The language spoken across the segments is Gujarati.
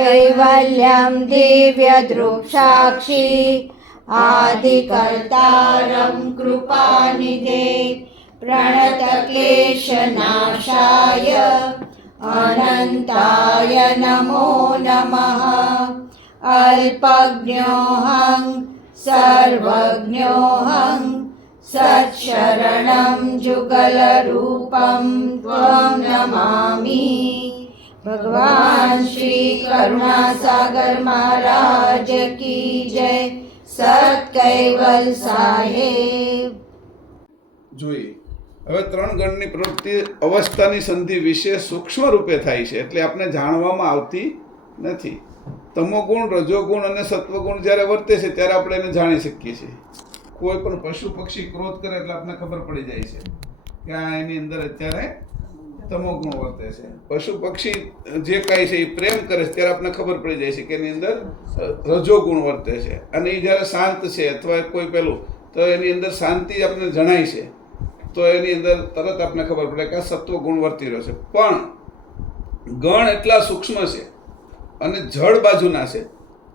कैवल्यं दिव्यदृक्साक्षी आदिकर्तारं कृपानिधे प्रणतक्लेशनाशाय अनन्ताय नमो नमः। अल्पज्ञोऽहं सर्वज्ञोऽहं सत्शरणं जुगलरूपं त्वं नमामि। भगवान श्री करुणासागर महाराज की जय। सत कैवल साहेब। જોઈએ હવે ત્રણ ગણની પ્રવૃત્તિ અવસ્થાની સંધિ વિશે સૂક્ષ્મ રૂપે થાય છે, એટલે આપણે જાણવામાં આવતી નથી. તમોગુણ, રજોગુણ અને સત્વગુણ જ્યારે વર્તે છે ત્યારે આપણે એને જાણી શકીએ છીએ. કોઈ પણ પશુ પક્ષી ક્રોધ કરે એટલે આપણને ખબર પડી જાય છે કે આ એની અંદર અત્યારે તમોગુણ વર્તે છે. પશુ પક્ષી જે કાંઈ છે એ પ્રેમ કરે છે ત્યારે આપણને ખબર પડી જાય છે કે એની અંદર રજોગુણ વર્તે છે. અને એ જ્યારે શાંત છે અથવા કોઈ પેલું તો એની અંદર શાંતિ આપણને જણાય છે, તો એની અંદર તરત આપણને ખબર પડે કે આ સત્વગુણ વર્તી રહ્યો છે. પણ ગણ એટલા સૂક્ષ્મ છે અને જળ બાજુના છે,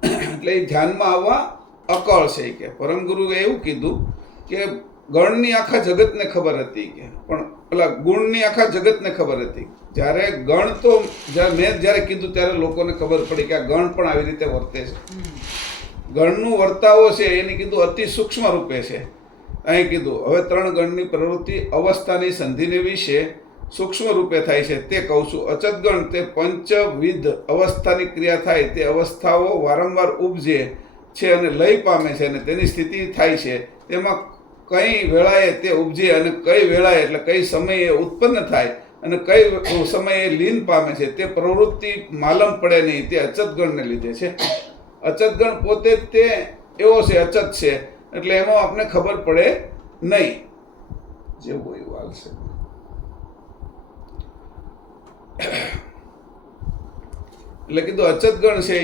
એટલે એ ધ્યાનમાં આવવા અકળ છે. કે પરમગુરુએ એવું કીધું કે ગણની આખા જગતને ખબર હતી, કે પણ પેલા ગુણની આખા જગતને ખબર હતી. જ્યારે ગણ તો મેં જ્યારે કીધું ત્યારે લોકોને ખબર પડી કે આ ગણ પણ આવી રીતે વર્તે છે. ગણનું વર્તાવો છે એને કીધું અતિ સૂક્ષ્મ રૂપે છે. અહીં કીધું હવે ત્રણ ગણની પ્રવૃત્તિ અવસ્થાની સંધિને વિશે સૂક્ષ્મ રૂપે થાય છે તે કહું છું. અચત ગણ તે પંચવિધ અવસ્થાની ક્રિયા થાય તે અવસ્થાઓ વારંવાર ઉપજે છે અને લય પામે છે અને તેની સ્થિતિ થાય છે. તેમાં કઈ વેળાએ તે ઉપજે અને કઈ વેળાએ એટલે કઈ સમયે ઉત્પન્ન થાય અને કઈ સમયે લીન પામે છે તે પ્રવૃત્તિ માલમ પડે નહીં, તે અચત ગણને લીધે છે. અચત ગણ પોતે તે એવો છે, અચત છે, એટલે એમાં આપણે ખબર પડે નહીં. જેવું એવું હાલશે. એટલે કીધું અચત ગણ છે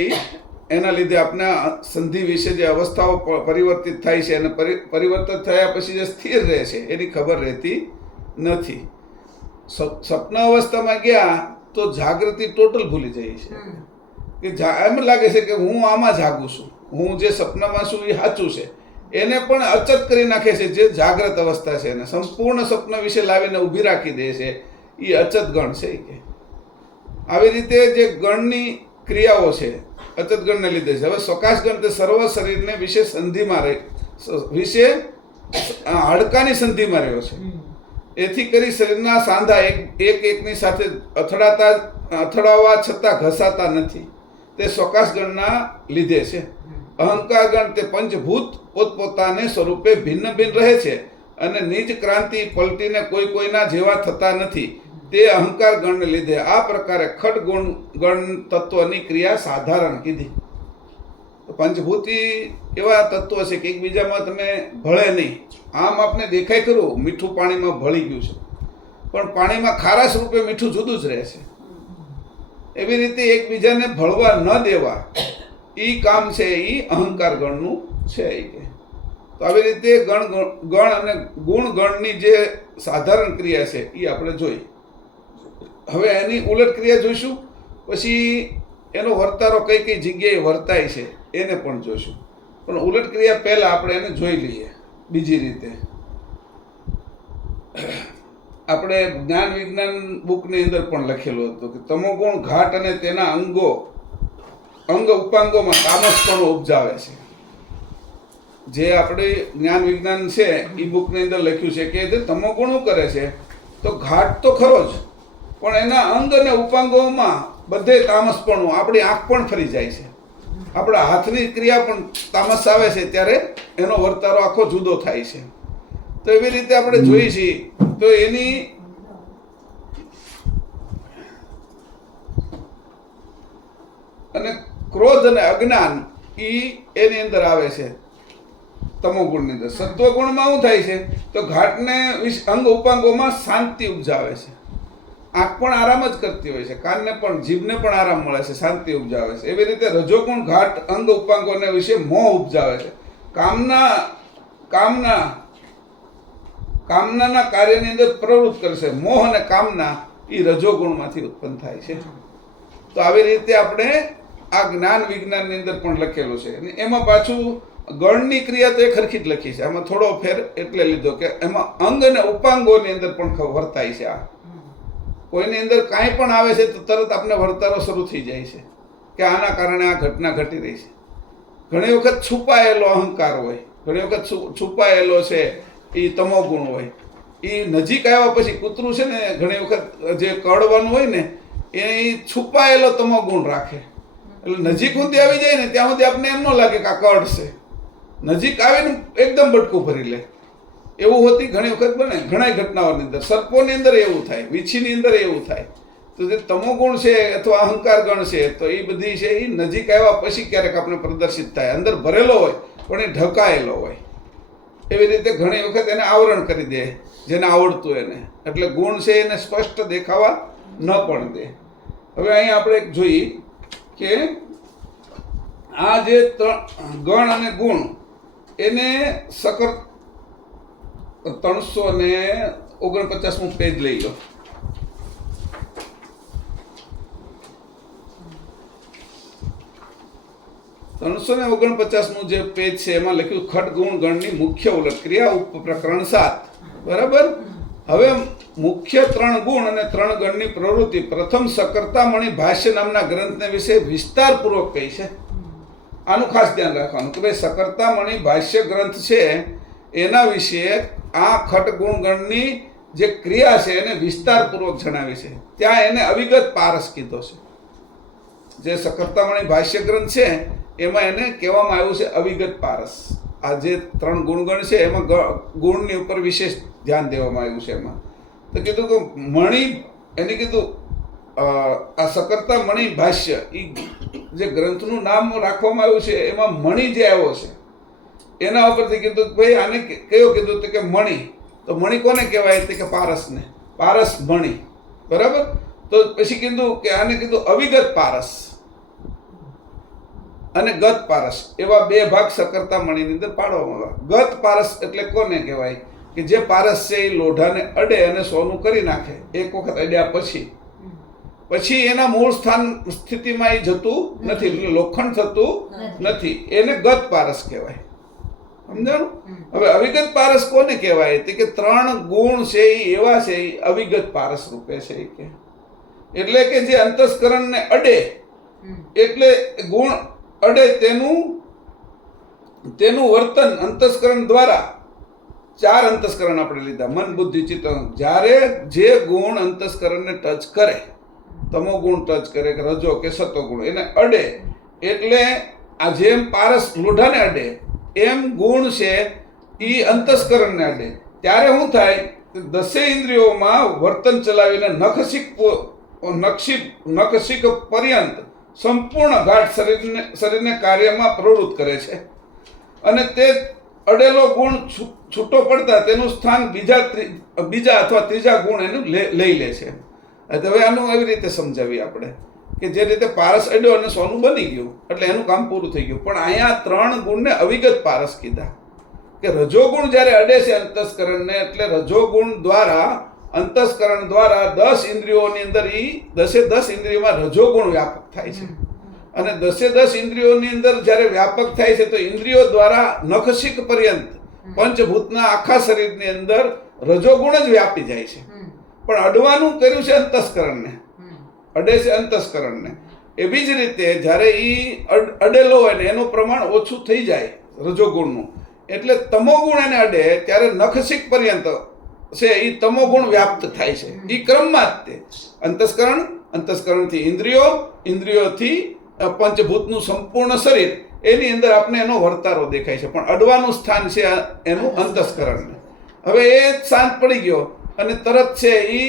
એના લીધે આપણે સંધિ વિશે જે અવસ્થાઓ પરિવર્તિત થાય છે અને પરિવર્તન થયા પછી જે સ્થિર રહે છે એની ખબર રહેતી નથી. સ્વપ્ન અવસ્થામાં ગયા તો જાગૃતિ ટોટલ ભૂલી જાય છે, કે એમ લાગે છે કે હું આમાં જાગું છું, હું જે સપનામાં છું એ સાચું છે. એને પણ અચત કરી નાખે છે. જે જાગ્રત અવસ્થા છે એને સંપૂર્ણ સ્વપ્ન વિશે લાવીને ઊભી રાખી દે છે, એ અચત ગણ છે. કે આવી રીતે જે ગણની ક્રિયાઓ છે અચત ગણને લીધે છે. હવે સ્વકાશ ગણ તે સર્વ શરીરને વિશે સંધિમાં રહે વિશે હાડકાની સંધિમાં રહ્યો છે. એથી કરી શરીરના સાંધા એકની સાથે અથડાવા છતાં ઘસાતા નથી, તે સ્વકાશ ગણના લીધે છે. અહંકાર ગણ તે પંચભૂત પોતપોતાને સ્વરૂપે ભિન્ન ભિન્ન રહે છે અને નિજ ક્રાંતિ પલટીને કોઈના જેવા થતા નથી, તે અહંકાર ગણને લીધે. આ પ્રકારે ખડ ગણ તત્વની ક્રિયા સાધારણ કીધી. પંચભૂતિ એવા તત્વો છે કે એકબીજામાં તમે ભળે નહીં. આમ આપણે દેખાય ખરું મીઠું પાણીમાં ભળી ગયું છે, પણ પાણીમાં ખારાશ રૂપે મીઠું જુદું જ રહે છે. એવી રીતે એકબીજાને ભળવા ન દેવા એ કામ છે એ અહંકાર ગણનું છે. તો આવી રીતે ગણ અને ગુણ ગણની જે સાધારણ ક્રિયા છે એ આપણે જોઈ. હવે એની ઉલટ ક્રિયા જોઈશું, પછી એનો વર્તારો કઈ કઈ જગ્યાએ વર્તાય છે એને પણ જોઈશું. પણ ઉલટ ક્રિયા પહેલાં આપણે એને જોઈ લઈએ. બીજી રીતે આપણે જ્ઞાન વિજ્ઞાન બુકની અંદર પણ લખેલું હતું કે તમોગુણ ઘાટ અને તેના અંગ ઉપાંગોમાં તામસપણું ઉપજાવે છે. જે આપણે જ્ઞાન વિજ્ઞાન છે એ બુકની અંદર લખ્યું છે કે તમોગુણ શું કરે છે તો ઘાટ તો ખરો જ, પણ એના અંગ અને ઉપાંગોમાં બધે તામસપણું, આપણી આંખ પણ ફરી જાય છે, આપણા હાથની ક્રિયા પણ તામસ આવે છે ત્યારે એનો વર્તારો આખો જુદો થાય છે. તો એવી રીતે આપણે જોઈએ છીએ. તો એની અને ક્રોધ અને અજ્ઞાન એની અંદર આવે છે તમોગુણની અંદર. સત્વગુણમાં શું થાય છે તો ઘાટને અંગ ઉપાંગોમાં શાંતિ ઉપજાવે છે. આંખ પણ આરામ જ કરતી હોય છે, કાનને પણ જીભને પણ આરામ મળે છે, શાંતિ ઉપજાવે છે. એવી રીતે રજોગુણ ઘાટ અંગ ઉપાંગોને વિશે મોહ ઉપજાવે છે. કામનાના કાર્યની અંદર પ્રવૃત્ત કરશે. મોહ અને કામના એ રજોગુણમાંથી ઉત્પન્ન થાય છે. તો આવી રીતે આપણે આ જ્ઞાન વિજ્ઞાનની અંદર પણ લખેલું છે. અને એમાં પાછું ગણની ક્રિયા તો એ ખરખી જ લખી છે, આમાં થોડો ફેર એટલે લીધો કે એમાં અંગ અને ઉપાંગોની અંદર પણ વર્તાય છે. આ કોઈની અંદર કાંઈ પણ આવે છે તો તરત આપણે વર્તારો શરૂ થઈ જાય છે કે આના કારણે આ ઘટના ઘટી રહી છે. ઘણી વખત છુપાયેલો અહંકાર હોય, ઘણી વખત છુપાયેલો છે એ તમોગુણ હોય. એ નજીક આવ્યા પછી કૂતરું છે ને ઘણી વખત જે કડવાનું હોય ને એ છુપાયેલો તમોગુણ રાખે, એટલે નજીક સુધી આવી જાય ને ત્યાં સુધી આપણે એમ ન લાગે કે આ કડશે, નજીક આવીને એકદમ બટકું ભરી લે. એવું હોતી ઘણી વખત બને, ઘણા ઘટનાઓની અંદર. સર્પોની અંદર એવું થાય, વીછીની અંદર એવું થાય. તો જે તમોગુણ છે અથવા અહંકાર ગણ છે તો એ બધી છે એ નજીક આવ્યા પછી ક્યારેક આપણે પ્રદર્શિત થાય. અંદર ભરેલો હોય પણ એ ઢકાયેલો હોય. એવી રીતે ઘણી વખત એને આવરણ કરી દે જેને આવડતું એને, એટલે ગુણ છે એને સ્પષ્ટ દેખાવા ન પણ દે. હવે અહીં આપણે જોઈએ કે આ જે ગણ અને ગુણ એને સકર 349મું પેજ લઈ લો. 349મું જે પેજ છે એમાં લખ્યું ખટ ગુણ ગણની મુખ્ય ઉલટ ક્રિયા ઉપપ્રકરણ 7. બરાબર. હવે મુખ્ય 3 ગુણ અને 3 ગણની પ્રવૃત્તિ પ્રથમ સકર્તામણી ભાષ્ય નામના ગ્રંથને વિશે વિસ્તારપૂર્વક કહી છે. આનું ખાસ ધ્યાન રાખવાનું કે ભાઈ સકર્તામણી ભાષ્ય ગ્રંથ છે એના વિશે આ ખટ ગુણ ગણની જે ક્રિયા છે એને વિસ્તારપૂર્વક જણાવી છે. ત્યાં એને અવિગત પારસ કીધો છે. જે સકર્તામણી ભાષ્ય ગ્રંથ છે એમાં એને કહેવામાં આવ્યું છે અવિગત પારસ. આ જે 3 ગુણગણ છે એમાં ગુણની ઉપર વિશેષ ધ્યાન દેવામાં આવ્યું છે. એમાં તો કીધું કે મણિ એને કીધું આ સકર્તામણી ભાષ્ય એ જે ગ્રંથનું નામ રાખવામાં આવ્યું છે એમાં મણિ જે આવ્યો છે એના ઉપરથી કીધું કે ભાઈ આને કયો કીધું તો કે મણિ. તો મણિ કોને કહેવાય તો કે પારસને, પારસ મણિ. બરાબર. તો પછી કીધું કે આને કીધું અવિગત પારસ અને ગત પારસ, એવા 2 ભાગ સકર્તામણીની અંદર પાડવામાં આવ્યા. ગત પારસ એટલે કોને કહેવાય કે જે પારસ છે એ લોઢાને અડે અને સોનું કરી નાખે. એક વખત અડ્યા પછી એના મૂળ સ્થાન સ્થિતિમાં એ જતું નથી, લોખંડ થતું નથી. એને ગત પારસ કહેવાય. સમજાણું? હવે અવિગત પારસ કોને કહેવાય તો કે 3 ગુણ છે એ એવા છે એ અવિગત પારસ રૂપે છે કે એટલે કે જે અંતસ્કરણને અડે, એટલે ગુણ અડે તેનું વર્તન અંતસ્કરણ દ્વારા 4 અંતસ્કરણ આપણે લીધા, મન બુદ્ધિ ચિત્ત. જ્યારે જે ગુણ અંતસ્કરણને ટચ કરે, તમો ગુણ ટચ કરે કે રજો કે સતો ગુણ એને અડે, એટલે આ જેમ પારસ લોઢાને અડે એમ ગુણ છે એ અંતસ્કરણને અડે. ત્યારે શું થાય? 10 ઇન્દ્રિયોમાં વર્તન ચલાવીને નખશીક પર્યંત સંપૂર્ણ ગાઢ શરીરને કાર્યમાં પ્રવૃત્ત કરે છે. અને તે અડેલો ગુણ છૂટો પડતા તેનું સ્થાન બીજા અથવા ત્રીજા ગુણ એનું લઈ લે છે. હવે આનું એવી રીતે સમજાવીએ આપણે કે જે રીતે પારસ અડ્યો અને સોનું બની ગયું એટલે એનું કામ પૂરું થઈ ગયું. પણ અહીંયા 3 ગુણને અવિગત પારસ કીધા કે રજોગુણ જ્યારે અડે છે અંતસ્કરણને, એટલે રજોગુણ દ્વારા અંતસ્કરણ દ્વારા 10 ઇન્દ્રિયોની અંદર એ 10 ઇન્દ્રિયોમાં રજોગુણ વ્યાપક થાય છે. અને 10 ઇન્દ્રિયોની અંદર જ્યારે વ્યાપક થાય છે તો ઇન્દ્રિયો દ્વારા નખશીક પર્યંત પંચભૂતના આખા શરીરની અંદર રજોગુણ જ વ્યાપી જાય છે. પણ અડવાનું કર્યું છે અંતસ્કરણને, અડે છે અંતસ્કરણને. એવી જ રીતે જ્યારે એ અડેલો હોય ને એનું પ્રમાણ ઓછું થઈ જાય રજોગુણનું, એટલે તમોગુણ એને અડે ત્યારે નખશીક પર્યંત છે એ તમોગુણ વ્યાપ્ત થાય છે. એ ક્રમમાં જ તે અંતસ્કરણથી ઇન્દ્રિયોથી પંચભૂતનું સંપૂર્ણ શરીર એની અંદર આપણે એનો વર્તારો દેખાય છે. પણ અડવાનું સ્થાન છે એનું અંતસ્કરણને. હવે એ શાંત પડી ગયો અને તરત છે એ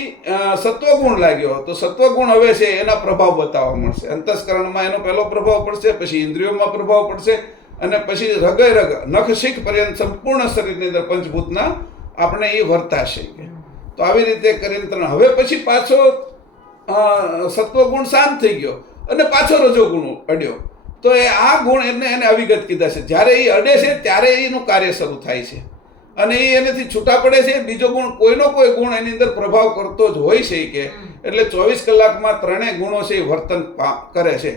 સત્વગુણ લાગ્યો, તો સત્વગુણ હવે છે એના પ્રભાવ બતાવવા મળશે. અંતસ્કરણમાં એનો પહેલો પ્રભાવ પડશે, પછી ઇન્દ્રિયોમાં પ્રભાવ પડશે અને પછી રગે રગ નખશીક પર્યંત સંપૂર્ણ શરીરની અંદર પંચભૂતના આપણે એ વર્તાશે. તો આવી રીતે કરીને હવે પછી પાછો સત્વગુણ શાંત થઈ ગયો અને પાછો રજોગુણ અડ્યો. તો એ આ ગુણ એને અવિગત કીધા છે. જ્યારે એ અડે છે ત્યારે એનું કાર્ય શરૂ થાય છે અને એ એનાથી છૂટા પડે છે. બીજો ગુણ કોઈનો કોઈ ગુણ એની અંદર પ્રભાવ કરતો જ હોય છે કે એટલે 24 કલાકમાં 3 ગુણો છે એ વર્તન કરે છે.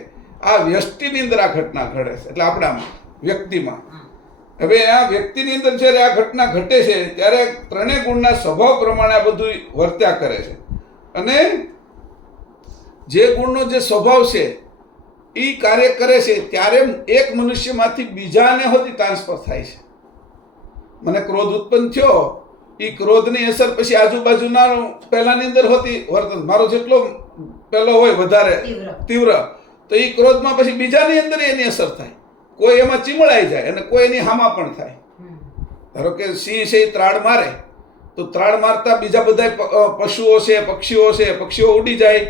આ વ્યષ્ટિની અંદર આ ઘટના ઘડે છે, એટલે આપણામાં વ્યક્તિમાં. હવે આ વ્યક્તિની અંદર જ્યારે આ ઘટના ઘટે છે ત્યારે ત્રણેય ગુણના સ્વભાવ પ્રમાણે આ બધું વર્ત્યા કરે છે. અને જે ગુણનો જે સ્વભાવ છે એ કાર્ય કરે છે ત્યારે એક મનુષ્યમાંથી બીજાને સુધી ટ્રાન્સફર થાય છે. મને ક્રોધ ઉત્પન્ન થયો, એ ક્રોધની અસર પછી આજુબાજુના પહેલાની અંદર હોતી વર્તન, મારો જેટલો પહેલો હોય વધારે તીવ્ર, તો એ ક્રોધમાં પછી બીજાની અંદર એની અસર થાય. કોઈ એમાં ચીમળાઈ જાય અને કોઈ એની હામા પણ થાય. ધારો કે સિંહ છે એ ત્રાડ મારે, તો ત્રાડ મારતા બીજા બધા પશુઓ છે, પક્ષીઓ ઉડી જાય,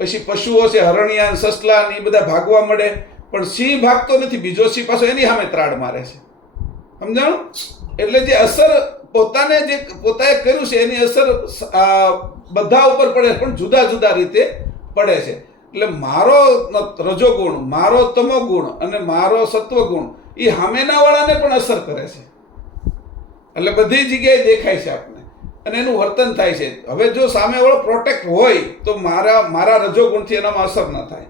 પછી પશુઓ છે, હરણિયા, સસલા ને એ બધા ભાગવા મળે, પણ સિંહ ભાગતો નથી, બીજો સિંહ પાછો એની સામે ત્રાડ મારે છે. સમજાણું? એટલે જે અસર પોતાએ કર્યું છે એની અસર બધા ઉપર પડે, પણ જુદા જુદા રીતે પડે છે. એટલે મારો રજોગુણ, મારો તમોગુણ અને મારો સત્વગુણ એ સામેના વાળાને પણ અસર કરે છે. એટલે બધી જગ્યાએ દેખાય છે આપણને અને એનું વર્તન થાય છે. હવે જો સામેવાળો પ્રોટેક્ટ હોય તો મારા રજોગુણથી એનામાં અસર ન થાય.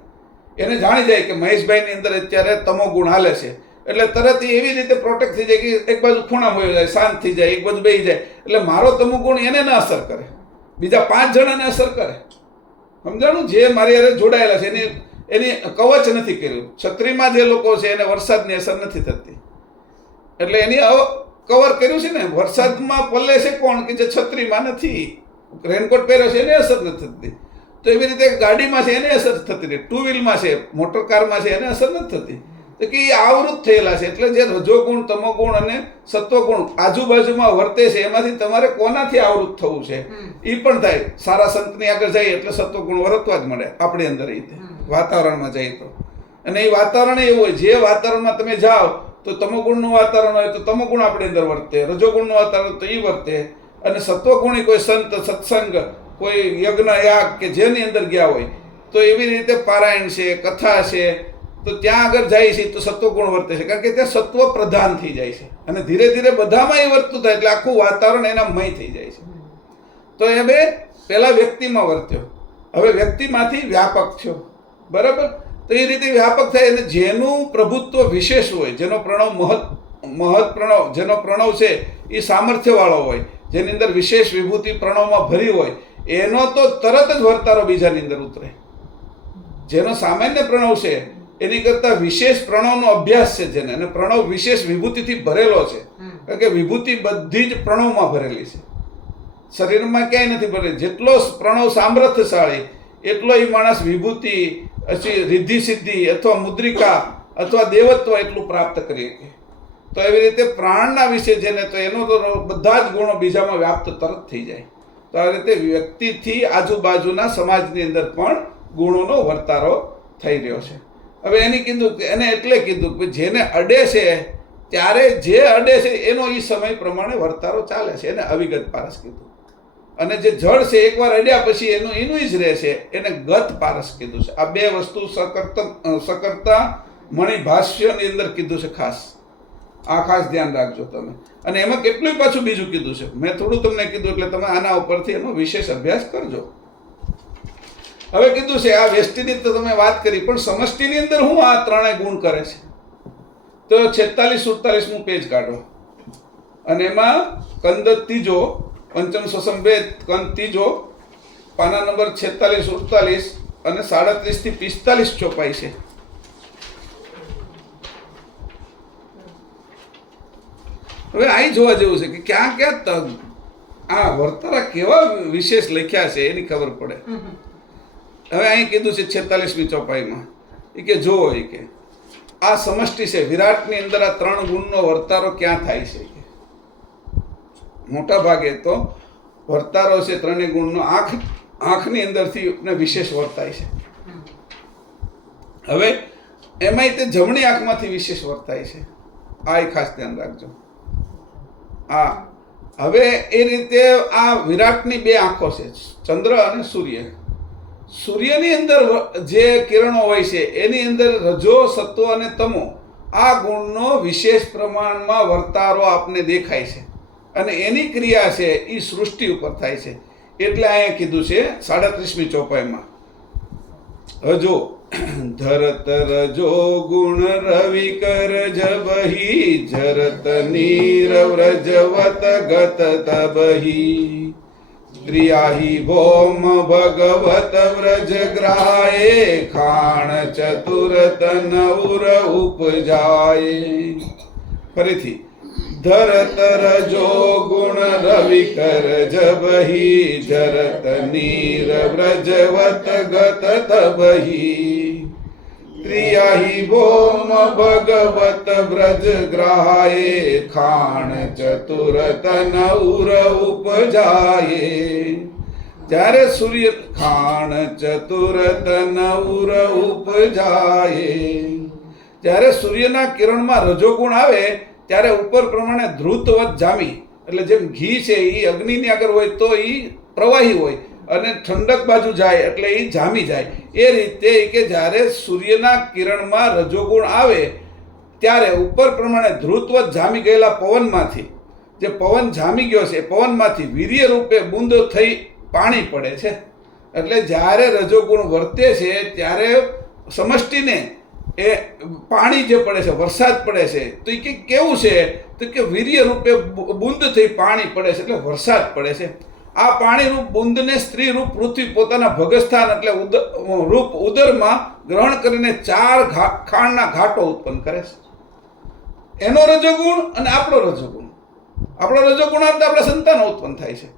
એને જાણી જાય કે મહેશભાઈની અંદર અત્યારે તમોગુણ હાલે છે, એટલે તરત એવી રીતે પ્રોટેક્ટ થઈ જાય કે એક બાજુ ખૂણા હોઈ જાય, શાંત થઈ જાય, એક બાજુ બેસી જાય. એટલે મારો તમોગુણ એને ન અસર કરે, બીજા 5 જણાને અસર કરે. સમજાણું? જે મારી હારે જોડાયેલા છે એની કવચ નથી કર્યું. છત્રીમાં જે લોકો છે એને વરસાદની અસર નથી થતી, એટલે એની કવર કર્યું છે ને. વરસાદમાં પલ્લે છે કોણ? કે જે છત્રીમાં નથી, રેનકોટ પહેર્યો છે એને અસર નથી થતી. તો એવી રીતે ગાડીમાં છે એને અસર થતી રહી, 2 વ્હીલમાં છે, મોટર કારમાં છે એને અસર નથી થતી. તો કે એ આવૃત થયેલા છે. એટલે જે રજોગુણ, તમોગુણ અને સત્વગુણ આજુબાજુમાં વર્તે છે એમાંથી તમારે કોનાથી આવૃત થવું છે એ પણ થાય. સારા સંતની આગળ જઈએ એટલે સત્વગુણ વર્તવા જ મળે આપણી અંદર. રીતે વાતાવરણમાં જઈએ તો, અને એ વાતાવરણ એવું હોય, જે વાતાવરણમાં તમે જાઓ તો તમોગુણનું વાતાવરણ હોય તો તમોગુણ આપણી અંદર વર્તે, રજોગુણનું વાતાવરણ તો એ વર્તે, અને સત્વગુણી કોઈ સંત, સત્સંગ, કોઈ યજ્ઞ, યાગ કે જેની અંદર ગયા હોય તો એવી રીતે પારાયણ છે, કથા છે, તો ત્યાં આગળ જાય છે તો સત્વગુણ વર્તે છે, કારણ કે ત્યાં સત્વ પ્રધાન થઈ જાય છે. અને ધીરે ધીરે બધામાં એ વર્તતું થાય, એટલે આખું વાતાવરણ એના મય થઈ જાય છે. તો એ બે પહેલા વ્યક્તિમાં વર્ત્યો, હવે વ્યક્તિમાંથી વ્યાપક થયો. બરાબર? તો એ રીતે વ્યાપક થાય, અને જેનું પ્રભુત્વ વિશેષ હોય, જેનો પ્રણવ મહત પ્રણવ, જેનો પ્રણવ છે એ સામર્થ્યવાળો હોય, જેની અંદર વિશેષ વિભૂતિ પ્રણવમાં ભરી હોય, એનો તો તરત જ વર્તારો બીજાની અંદર ઉતરે. જેનો સામાન્ય પ્રણવ છે એની કરતા વિશેષ પ્રણવનો અભ્યાસ છે જેને, અને પ્રણવ વિશેષ વિભૂતિથી ભરેલો છે, કારણ કે વિભૂતિ બધી જ પ્રણવમાં ભરેલી છે, શરીરમાં ક્યાંય નથી ભરેલી. જેટલો પ્રણવ સામર્થ્યશાળી એટલો એ માણસ વિભૂતિ, પછી રિદ્ધિ સિદ્ધિ અથવા મુદ્રિકા અથવા દેવત્વ એટલું પ્રાપ્ત કરી શકે. તો એવી રીતે પ્રાણના વિશે જેને, તો એનો તો બધા જ ગુણો બીજામાં વ્યાપ્ત તરત થઈ જાય. તો આવી રીતે વ્યક્તિથી આજુબાજુના સમાજની અંદર પણ ગુણોનો વર્તારો થઈ રહ્યો છે. હવે એને એટલે કીધું કે જેને અડે છે ત્યારે જે અડે છે એનો એ સમય પ્રમાણે વર્તારો ચાલે છે, એને અવિગત પારસ કીધું. અને જે જળ છે એકવાર અડ્યા પછી એનું જ રહે છે, એને ગત પારસ કીધું છે. આ બે વસ્તુ સકર્તા મણિ ભાષ્યની અંદર કીધું છે ખાસ. આ ખાસ ધ્યાન રાખજો તમે. અને એમાં કેટલું પાછું બીજું કીધું છે, મેં થોડું તમને કીધું, એટલે તમે આના ઉપરથી એનો વિશેષ અભ્યાસ કરજો. હવે કીધું છે આ વ્યષ્ટિની તો તમે વાત કરી, પણ સમષ્ટિની અંદર હું આ ત્રણેય ગુણ કરે છે. તો 46-47મું પેજ કાઢો, અને એમાં કંદ ત્રીજો, પંચમ સસંભેદ કંદ ત્રીજો, પાના નંબર 46-48 અને 37 થી 45 ચોપાઈ છે. હવે અહીં જોવા જેવું છે કે ક્યાં ક્યાં આ વર્તારા કેવા વિશેષ લખ્યા છે એની ખબર પડે. હવે અહીં કીધું છે 46મી ચોપાઈમાં એ કે જો એ કે આ સમષ્ટિ છે, વિરાટની અંદર આ 3 ગુણનો વર્તારો ક્યાં થાય છે? મોટા ભાગે તો વર્તારો છે 3 ગુણનો આંખની અંદરથી વિશેષ વર્તાય છે. હવે એમાંય તે જમણી આંખમાંથી વિશેષ વર્તાય છે. આ ખાસ ધ્યાન રાખજો. હવે એ રીતે આ વિરાટની 2 આંખો છે, ચંદ્ર અને સૂર્ય. સૂર્યની અંદર જે કિરણો હોય છે એની અંદર રજો, સત્વ અને તમો આ ગુણનો વિશેષ પ્રમાણમાં વર્તારો આપને દેખાય છે, અને એની ક્રિયા છે એ સૃષ્ટિ ઉપર થાય છે. એટલે અહીંયા કીધું છે 37મી ચોપાઈમાં. હવે જો ધરત રજો ગુણ રવિ કર જબહી જરત નીર વ્રજવત ગત તબહી ક્રિયાહી ભૌમ ભગવત વ્રજ ગ્રાહે ખાણ ચતુરત નવર ઉપજાય. ફરીથી ધરત રજો ગુણ રવિ કર જબહી જરત નીર વ્રજવત ગત તબહી ક્રિયાહી ભૌમ ભગવત વ્રજ ગ્રાહે ખાણ ચતુરત નવર ઉપજાયે. જ્યારે સૂર્ય ખાણ ચતુરત નવર ઉપજાયે, જ્યારે સૂર્યના કિરણમાં રજોગુણ આવે ત્યારે ઉપર પ્રમાણે ધ્રુતવત જામી, એટલે જેમ ઘી છે એ અગ્નિની આગળ હોય તો એ પ્રવાહી હોય અને ઠંડક બાજુ જાય એટલે એ જામી જાય. એ રીતે કે જ્યારે સૂર્યના કિરણમાં રજોગુણ આવે ત્યારે ઉપર પ્રમાણે ધ્રુતવત જામી ગયેલા પવનમાંથી, જે પવન જામી ગયો છે પવનમાંથી વીર્ય રૂપે બુંદ થઈ પાણી પડે છે. એટલે જ્યારે રજોગુણ વર્તે છે ત્યારે સમષ્ટિને એ પાણી જે પડે છે, વરસાદ પડે છે, તો એ કે કેવું છે તો કે વીર્ય રૂપે બુંદ થઈ પાણી પડે છે એટલે વરસાદ પડે છે. આ પાણી રૂપ બુંદને સ્ત્રી રૂપ પૃથ્વી પોતાના ભગસ્થાન એટલે રૂપ ઉદરમાં ગ્રહણ કરીને 4 ખાણના ઘાટો ઉત્પન્ન કરે છે. એનો રજોગુણ અને આપણો રજોગુણ. આપણો રજોગુણ એટલે આપણા સંતાનો ઉત્પન્ન થાય છે.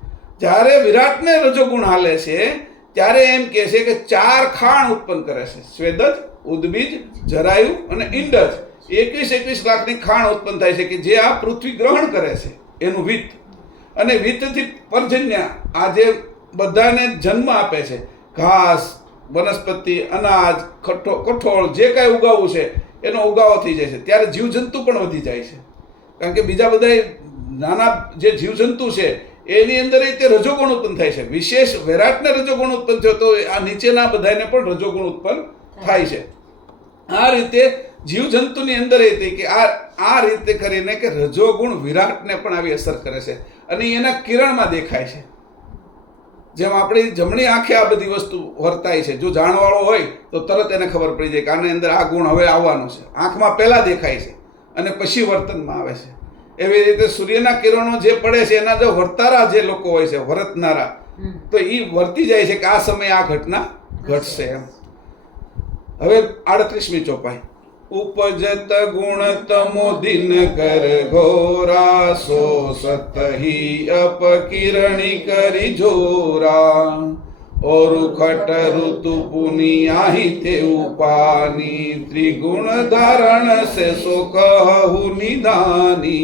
જ્યારે વિરાટને રજોગુણ હાલે છે ત્યારે એમ કહે છે કે 4 ખાણ ઉત્પન્ન કરે છે. સ્વેદજ, ઉદ્બીજ, જરાયુ અને ઇંડજ 21 લાખની ખાણ ઉત્પન્ન થાય છે કે જે આ પૃથ્વી ગ્રહણ કરે છે એનું વિત્ત. અને વિત્તથી પર્જન્ય આ જે બધાને જન્મ આપે છે, ઘાસ, વનસ્પતિ, અનાજ, કઠોળ જે કાંઈ ઉગાવવું છે એનો ઉગાવો થઈ જાય છે. ત્યારે જીવજંતુ પણ વધી જાય છે, કારણ કે બીજા બધા નાના જે જીવજંતુ છે એની અંદર તે રજોગુણ ઉત્પન્ન થાય છે. વિશેષ વિરાટને રજોગુણ ઉત્પન્ન થયો તો આ નીચેના બધાને પણ રજોગુણ ઉત્પન્ન થાય છે. આ રીતે જીવજંતુની અંદર કે આ રીતે કરીને કે રજોગુણ વિરાટને પણ આવી અસર કરે છે અને એના કિરણમાં દેખાય છે. જેમ આપણી જમણી આંખે આ બધી વસ્તુ વર્તાય છે. જો જાણવાળો હોય તો તરત એને ખબર પડી જાય કે આની અંદર આ ગુણ હવે આવવાનો છે. આંખમાં પહેલા દેખાય છે અને પછી વર્તનમાં આવે છે. એવી રીતે સૂર્યના કિરણો જે પડે છે એના જો વર્તારા જે લોકો હોય છે, વર્તનારા, તો એ વર્તી જાય છે કે આ સમયે આ ઘટના ઘટશે એમ. હવે 38મી ચોપાઈ. ઉપજત ગુણ તમો દિન કર ઘોરા સો સતહી અપકિરણી કરી જોરા और खट ऋतु पुनियाहि ते उपानी त्रिगुण धारण से सो कहु निदानी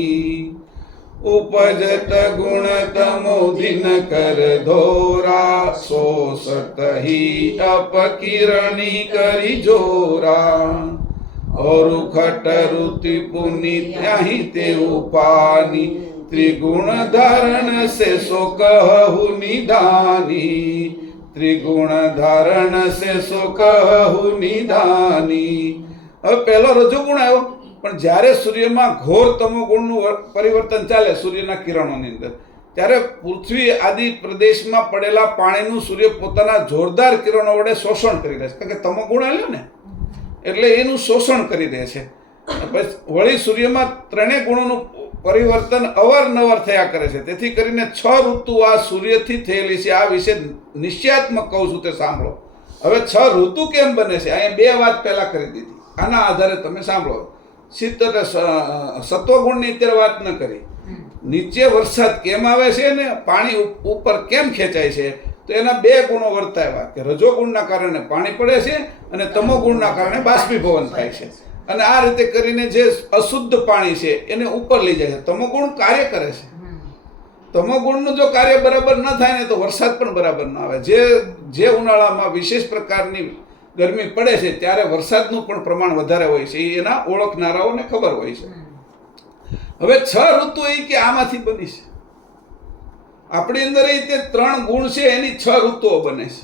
उपजत गुण तमो दिन कर धोरा सो सतही अपकिरणी करी जोरा और खट ऋतु पुनियाहि ते उपानी त्रिगुण धारण से सो कहु निदानी त्रिगुण धारण से सो कहु निदानी. હવે પહેલો રજોગુણ આવ્યો, પણ જ્યારે સૂર્યમાં ઘોર તમો ગુણનું પરિવર્તન ચાલે સૂર્યના કિરણોની અંદર, ત્યારે પૃથ્વી આદિ પ્રદેશમાં પડેલા પાણીનું સૂર્ય પોતાના જોરદાર કિરણો વડે શોષણ કરી રહે છે. કારણ કે તમો ગુણ આવ્યો ને એટલે એનું શોષણ કરી દે છે. પછી વળી સૂર્યમાં ત્રણેય ગુણોનું પરિવર્તન અવારનવાર થયા કરે છે. તેથી કરીને 6 ઋતુ આ સૂર્યથી થયેલી છે. આ વિશે નિશ્ચયાત્મક કહું છું તે સાંભળો. હવે 6 ઋતુ કેમ બને છે અહીંયા 2 વાત પહેલા કરી દીધી, આના આધારે તમે સાંભળો. સત્વગુણની અત્યારે વાત ન કરી. નીચે વરસાદ કેમ આવે છે ને પાણી ઉપર કેમ ખેંચાય છે, તો એના 2 ગુણો વર્તાવ્યા કે રજોગુણના કારણે પાણી પડે છે અને તમોગુણના કારણે બાષ્પીભવન થાય છે. અને આ રીતે કરીને જે અશુદ્ધ પાણી છે એને ઉપર લઈ જાય છે. તમોગુણ કાર્ય કરે છે. તમોગુણનું જો કાર્ય બરાબર ન થાય ને તો વરસાદ પણ બરાબર ન આવે. જે ઉનાળામાં વિશેષ પ્રકારની ગરમી પડે છે ત્યારે વરસાદનું પણ પ્રમાણ વધારે હોય છે. એ એના ઓળખનારાઓને ખબર હોય છે. હવે 6 ઋતુ એ કે આમાંથી બની છે. આપણી અંદર એ તે 3 ગુણ છે એની 6 ઋતુઓ બને છે.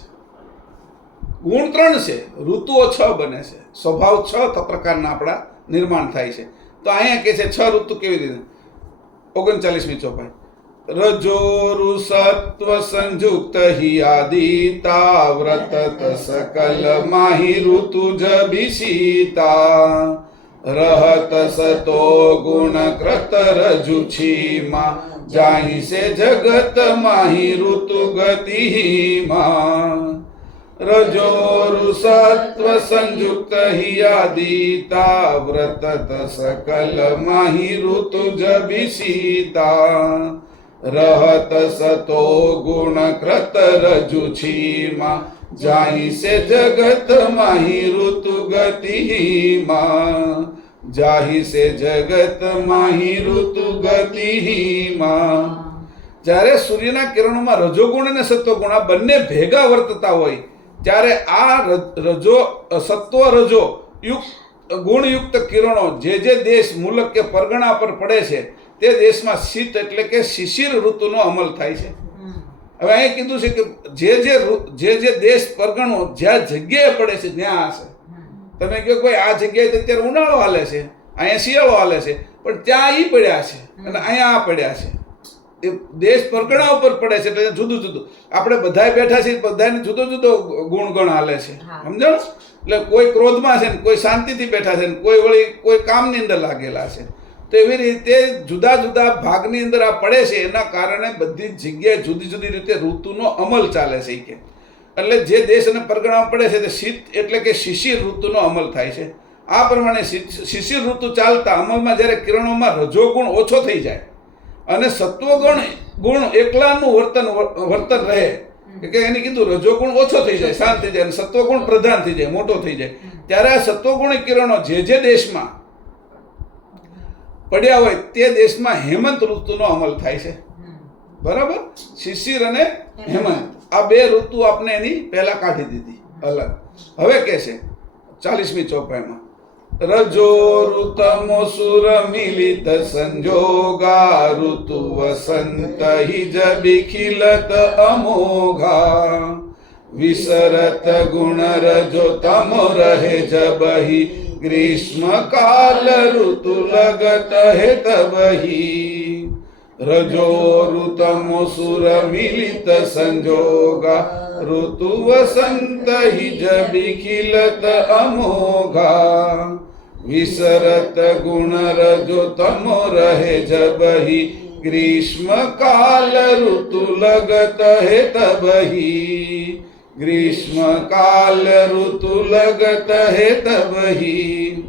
ગુણ 3 છે, ઋતુઓ 6 બને છે. સ્વભાવ 6 પ્રકારના આપણા નિર્માણ થાય છે. તો અહીંયા કહે છે 6 ઋતુ કેવી રીતે. 39મી ચોપાઈ. रजोरु सत्व संयुक्त ही आदिता व्रतत सकल माहि ऋतु जबिशीता रहत सतो गुण कृत रजु छीमा जाहि से जगत माहि ऋतु गति मा रजोरु सत्व संयुक्त ही आदिता व्रतत सकल माहि ऋतु जबिशीता रहत सतो गुण कृत रजु छीमा जाहि से जगत माहि ऋतु गति मा जाहि से जगत माहि ऋतु गति मा જ્યારે સૂર્યના કિરણોમાં રજોગુણ અને સત્વગુણ આ બંને ભેગા વર્તતા હોય ત્યારે આ રજો સત્વ રજો યુક્ત ગુણયુક્ત કિરણો જે દેશ મુલક કે પરગણા પર પડે છે તે દેશમાં શીત એટલે કે શિશિર ઋતુનો અમલ થાય છે. હવે અહીંયા કીધું છે કે જે દેશ પરગણો જ્યાં જગ્યાએ પડે છે ત્યાં હશે. તમે કહો ભાઈ આ જગ્યાએ અત્યારે ઉનાળો હાલે છે, અહીંયા શિયાળો હાલે છે, પણ ત્યાં ઈ પડ્યા છે અને અહીંયા આ પડ્યા છે. એ દેશ પરગણા ઉપર પડે છે એટલે જુદું જુદું. આપણે બધાય બેઠા છીએ, બધાને જુદો જુદો ગુણગણ હાલે છે, સમજો? એટલે કોઈ ક્રોધમાં છે ને કોઈ શાંતિથી બેઠા છે ને કોઈ વળી કોઈ કામની અંદર લાગેલા છે. તો એવી રીતે જુદા જુદા ભાગની અંદર આ પડે છે, એના કારણે બધી જ જગ્યાએ જુદી જુદી રીતે ઋતુનો અમલ ચાલે છે કે એટલે જે દેશ અને પરગણામાં પડે છે તે શીત એટલે કે શિશિર ઋતુનો અમલ થાય છે. આ પ્રમાણે શિશિર ઋતુ ચાલતા અમલમાં જ્યારે કિરણોમાં રજોગુણ ઓછો થઈ જાય અને સત્વગુણ એકલાનું વર્તન રહે કે એની કીધું રજોગુણ ઓછો થઈ જાય, શાંત થઈ જાય, અને સત્વગુણ પ્રધાન થઈ જાય, મોટો થઈ જાય, ત્યારે આ સત્વગુણી કિરણો જે દેશમાં પડ્યા હોય તે દેશમાં હેમંત ઋતુનો અમલ થાય છે. બરાબર? શિશિર અને હેમંત આ બે ઋતુ આપણે એની પહેલા કાઢી દીધી અલગ. હવે કે છે 40મી ચોપાઈમાં રજો ઋતમો સુર મિલિત સંજોગા ઋતુ વસંત હિ જબિખિલત અમોઘા વિસરત ગુણ રજો તમો રહે જબહિ ગ્રીષ્મ કાલ ઋતુ લગત હે તબહી રજો ઋતમો સુર મિલિત સંજોગા ઋતુ વસંત હિ જબિખિલત અમોઘા વિસરત ગુણ રજો તમો રહે જબહિ ગ્રીષ્મ કાલ ઋતુ લગત હે તબહી ગ્રીષ્મ કાલ ઋતુ લગત હે તબહી.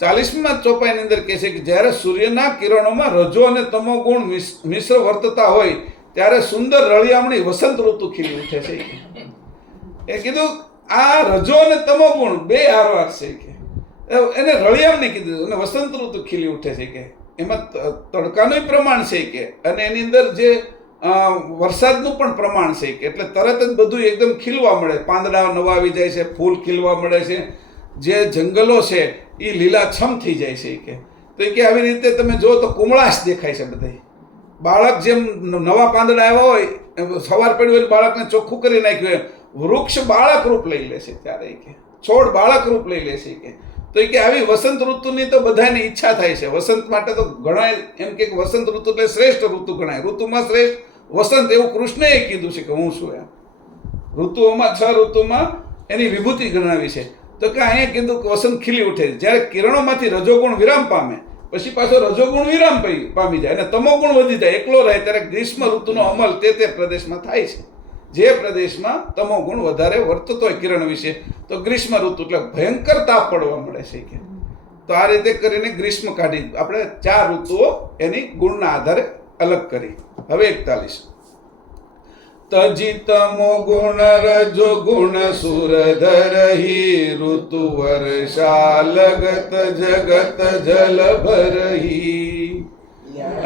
40મી ચોપાઈની અંદર કહે છે કે જ્યારે સૂર્યના કિરણોમાં રજો અને તમો ગુણ મિશ્ર વર્તતા હોય ત્યારે સુંદર રળિયામણી વસંત ઋતુ ખીલી ઉઠે છે. એ કીધું આ રજો અને તમો ગુણ બે હારવાર છે કે એને રળિયામણી કીધું અને વસંત ઋતુ ખીલી ઉઠે છે કે એમાં તડકાનું પ્રમાણ છે કે અને એની અંદર જે વરસાદનું પણ પ્રમાણ છે કે એટલે તરત જ બધું એકદમ ખીલવા મળે, પાંદડા નવા આવી જાય છે, ફૂલ ખીલવા મળે છે, જે જંગલો છે એ લીલાછમ થઈ જાય છે કે તો કે આવી રીતે તમે જો તો કુમળાશ દેખાય છે બધા. બાળક જેમ નવા પાંદડા આવ્યા હોય સવાર પડ્યું હોય બાળકને ચોખ્ખું કરી નાખ્યું હોય, વૃક્ષ બાળક રૂપ લઈ લે છે ત્યારે કે છોડ બાળક રૂપ લઈ લે છે કે તો કે આવી વસંત ઋતુની તો બધાની ઈચ્છા થાય છે. વસંત માટે તો ઘણા એમ કે વસંત ઋતુ એટલે શ્રેષ્ઠ ઋતુ ગણાય, ઋતુમાં શ્રેષ્ઠ વસંત એવું કૃષ્ણએ કીધું છે કે હું છું એમ. ઋતુઓમાં 6 ઋતુમાં એની વિભૂતિ ગણાવી છે. તો કે અહીંયા કીધું કે વસંત ખીલી ઉઠે જ્યારે કિરણોમાંથી રજોગુણ વિરામ પામે પછી પાછો રજોગુણ વિરામ પામી જાય અને તમોગુણ વધી જાય, એકલો રહે, ત્યારે ગ્રીષ્મ ઋતુનો અમલ તે પ્રદેશમાં થાય છે. જે પ્રદેશમાં તમોગુણ વધારે વર્તતો હોય કિરણ વિશે તો ગ્રીષ્મ ઋતુ એટલે ભયંકર તાપ પડવા મળે છે કે તો આ રીતે કરીને ગ્રીષ્મ કાઢી આપણે 4 ઋતુઓ એની ગુણના આધારે અલગ કરી. હવે 41 તજી તમો ગુણ રજો ગુણ સુરધર હિ ઋતુ વર્ષા લગત જગત જલ ભરહી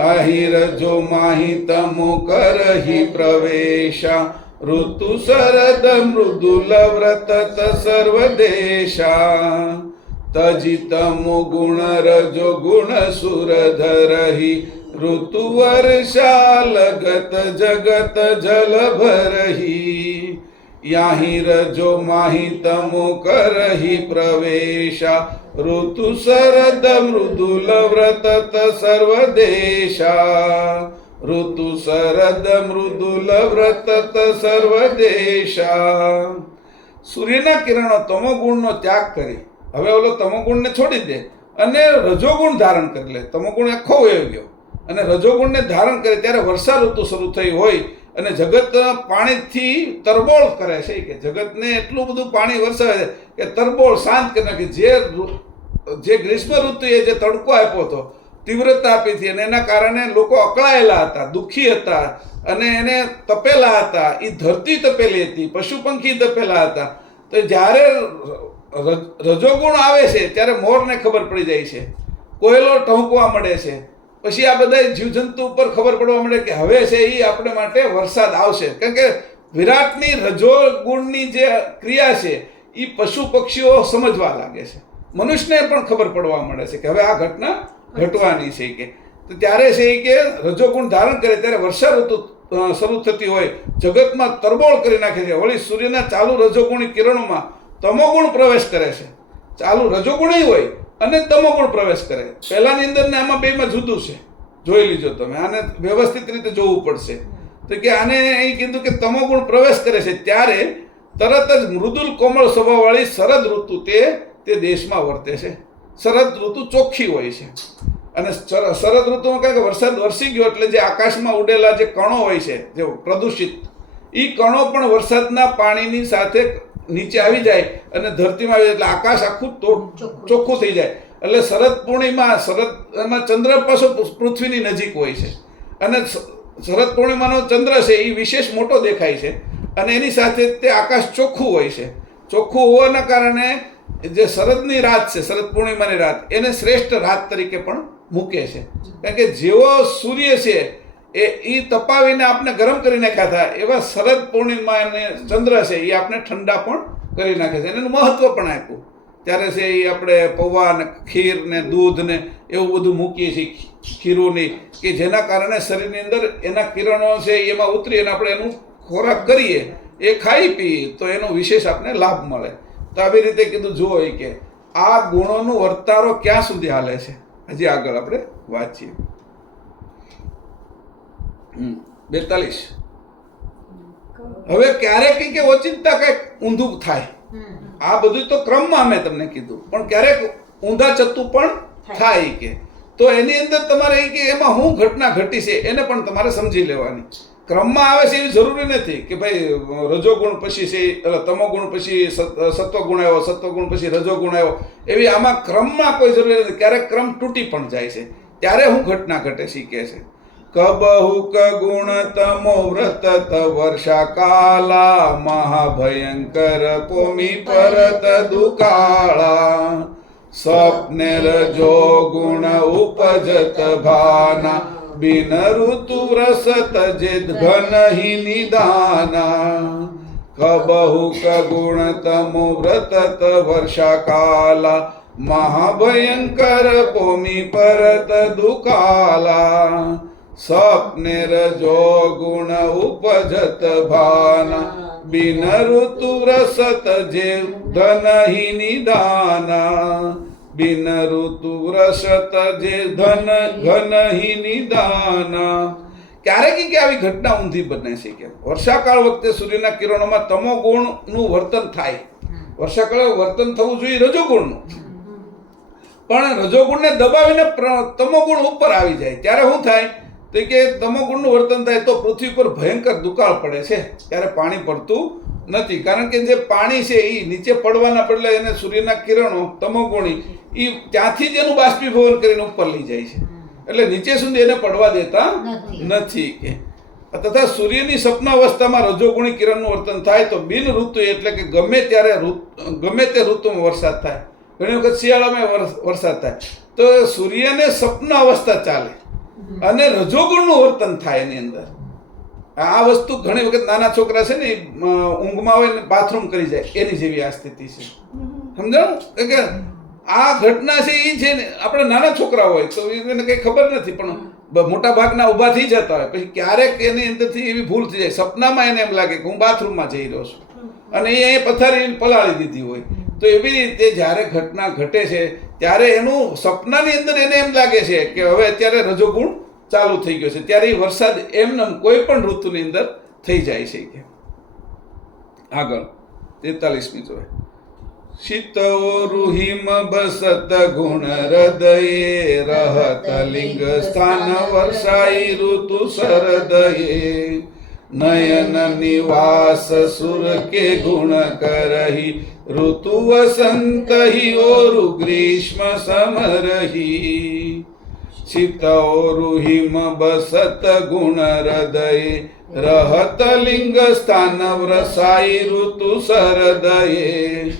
આહી રજો માહી તમો કરહી પ્રવેશા ઋતુ શરદ મૃદુલ વ્રતત સર્વદેશા તજી તમો ગુણ રજો ગુણ સુરધરહિ ઋતુ વર્ષા લગત જગત જલ ભરહી યાહી રજો માહી તમો કરહી પ્રવેશા ઋતુ શરદ મૃદુલ વ્રતત સર્વદેશા ઋતુ શરદ મૃદુલ વ્રતત સર્વદેશા. સૂર્યના કિરણો તમોગુણનો ત્યાગ કરી હવે ઓલો તમોગુણને છોડી દે અને રજોગુણ ધારણ કરી લે. તમોગુણ આખો વયો ગયો અને રજોગુણને ધારણ કરે ત્યારે વર્ષા ઋતુ શરૂ થઈ હોય અને જગત પાણીથી તરબોળ કરે છે કે જગતને એટલું બધું પાણી વરસાવે છે કે તરબોળ શાંત કરી નાખે. જે ગ્રીષ્મ ઋતુએ જે તડકો આપ્યો હતો, તીવ્રતા આપી હતી અને એના કારણે લોકો અકળાયેલા હતા, દુઃખી હતા અને એને તપેલા હતા. એ ધરતી તપેલી હતી, પશુ પંખી તપેલા હતા. તો જ્યારે રજોગુણ આવે છે ત્યારે મોરને ખબર પડી જાય છે, કોયલો ટહુકવા મળે છે, પછી આ બધા જીવજંતુ ઉપર ખબર પડવા મળે કે હવે છે એ આપણે માટે વરસાદ આવશે. કારણ કે વિરાટની રજોગુણની જે ક્રિયા છે એ પશુ પક્ષીઓ સમજવા લાગે છે, મનુષ્યને પણ ખબર પડવા મળે છે કે હવે આ ઘટના ઘટવાની છે કે. તો ત્યારે છે એ કે રજોગુણ ધારણ કરે ત્યારે વર્ષા ઋતુ શરૂ થતી હોય, જગતમાં તરબોળ કરી નાખે છે. વળી સૂર્યના ચાલુ રજોગુણી કિરણોમાં તમોગુણ પ્રવેશ કરે છે. ચાલુ રજોગુણી હોય અને તમોગુણ પ્રવેશ કરે. પહેલાની અંદર ને આમાં બેમાં જુદું છે, જોઈ લીજો તમે. આને વ્યવસ્થિત રીતે જોવું પડશે. તો કે આને અહીં કીધું કે તમોગુણ પ્રવેશ કરે છે ત્યારે તરત જ મૃદુલ કોમળ સ્વભાવવાળી શરદ ઋતુ તે દેશમાં વર્તે છે. શરદ ઋતુ ચોખ્ખી હોય છે અને શરદ ઋતુમાં કારણ કે વરસાદ વરસી ગયો એટલે જે આકાશમાં ઉડેલા જે કણો હોય છે, જે પ્રદૂષિત, એ કણો પણ વરસાદના પાણીની સાથે નીચે આવી જાય અને ધરતીમાં આવી જાય એટલે આકાશ આખું ચોખ્ખું થઈ જાય. એટલે શરદ પૂર્ણિમા, શરદમાં ચંદ્ર પાછો પૃથ્વીની નજીક હોય છે અને શરદ પૂર્ણિમાનો ચંદ્ર છે એ વિશેષ મોટો દેખાય છે અને એની સાથે તે આકાશ ચોખ્ખું હોય છે. ચોખ્ખું હોવાના કારણે જે શરદની રાત છે, શરદ પૂર્ણિમાની રાત, એને શ્રેષ્ઠ રાત તરીકે પણ મૂકે છે. કારણ કે જેવો સૂર્ય છે એ તપાવીને આપણે ગરમ કરી નાખ્યા હતા, એવા શરદ પૂર્ણિમા અને ચંદ્ર છે એ આપણે ઠંડા પણ કરી નાખે છે. એનું મહત્વ પણ આપ્યું. ત્યારે છે એ આપણે પૌવા ને ખીર ને દૂધ ને એવું બધું મૂકીએ છીએ, ખીરુંની, કે જેના કારણે શરીરની અંદર એના કિરણો છે એમાં ઉતરી અને આપણે એનું ખોરાક કરીએ, એ ખાઈ પીએ તો એનો વિશેષ આપણે લાભ મળે. તો આવી રીતે કીધું જુઓ કે આ ગુણોનું વર્તારો ક્યાં સુધી હાલે છે, હજી આગળ આપણે વાંચીએ. 42. હવે ક્યારેક કે ઓચિંતા કંઈક ઊંધું થાય. આ બધું તો ક્રમમાં મેં તમને કીધું, પણ ક્યારેક ઊંધા ચત્તું પણ થાય કે તો એની અંદર તમારે કે એમાં શું ઘટના ઘટી છે એને પણ તમારે સમજી લેવાની. ક્રમમાં આવે છે એવી જરૂરી નથી કે ભાઈ રજોગુણ પછી છે તમોગુણ પછી સત્વગુણ આવ્યો, સત્વગુણ પછી રજોગુણ આવ્યો, એવી આમાં ક્રમમાં કોઈ જરૂરી નથી. ક્યારેક ક્રમ તૂટી પણ જાય છે ત્યારે હું ઘટના ઘટે શીખે છે. કબહુક ગુણ તમો વ્રતત વર્ષા કાલા મહાભયંકર પોમી પરત દુકાળા સ્વપ્ને રજો ગુણ ઉપજત ભાના બિન ઋતુ રસત જેદ ઘન હિ નિદાના કબહુક ગુણ તમો વ્રતત વર્ષા કાલા મહાભયંકર પોમી પરત દુકાલા સ્વપ્ને રજો ગુણ ઉપજત ભાના બિન ઋતુ રસત જે ધન હિ નિદાના બિન ઋતુ રસત જે ધન ઘન હિ નિદાના. ક્યારેક કે આવી ઘટના ઊંધી બને છે કે વર્ષાકાળ વખતે સૂર્યના કિરણોમાં તમો ગુણનું વર્તન થાય. વર્ષાકાળે વર્તન થવું જોઈએ રજોગુણનું, પણ રજોગુણને દબાવીને તમોગુણ ઉપર આવી જાય ત્યારે શું થાય તો કે તમોગુણનું વર્તન થાય તો પૃથ્વી પર ભયંકર દુકાળ પડે છે. ત્યારે પાણી પડતું નથી, કારણ કે જે પાણી છે એ નીચે પડવાના બદલે એને સૂર્યના કિરણો તમોગુણી એ ત્યાંથી જ એનું બાષ્પીભવન કરીને ઉપર લઈ જાય છે, એટલે નીચે સુધી એને પડવા દેતા નથી કે. તથા સૂર્યની સ્વપ્નાવસ્થામાં રજોગુણી કિરણનું વર્તન થાય તો બિન ઋતુ એટલે કે ગમે તે ઋતુમાં વરસાદ થાય. ઘણી વખત શિયાળામાં વરસાદ થાય તો સૂર્યને સ્વપ્ન અવસ્થા ચાલે અને રજોગુણનું વર્તન થાય એની અંદર. આ વસ્તુ ઘણી વખત નાના છોકરા છે ને ઊંઘમાં હોય ને બાથરૂમ કરી જાય એની જેવી આ સ્થિતિ છે. સમજાણું કે આ ઘટના છે એ છે ને આપણે નાના છોકરા હોય તો એને કંઈ ખબર નથી, પણ મોટા ભાગના ઊભા થઈ જતા હોય પછી ક્યારેક એની અંદરથી એવી ભૂલ થઈ જાય, સપનામાં એને એમ લાગે કે હું બાથરૂમમાં જઈ રહ્યો છું અને એ પથારી પલાળી દીધી હોય. તો એવી રીતે જ્યારે ઘટના ઘટે છે ત્યારે એનું સપનાની અંદર એને એમ લાગે છે કે હવે અત્યારે રજોગુણ ચાલુ થઈ ગયો છે, ત્યારે એ વરસાદ એમને કોઈ પણ ઋતુની અંદર થઈ જાય છે કે આગળ 43મી જોવે શીતોરુ હિમ બસત ગુણ હૃદયે રહત લિંગ સ્થાન વર્ષાઈ ઋતુ શરદયે નયન નિવાસ સુર કે ગુણ કરહી ઋતુ વસંત હિ ઓરુ ગ્રીષ્મ સમરહી શીતોરુ હિમ બસત ગુણ હૃદયે રહત લિંગ સ્થાન વ્રસાઈ ઋતુ શરદયે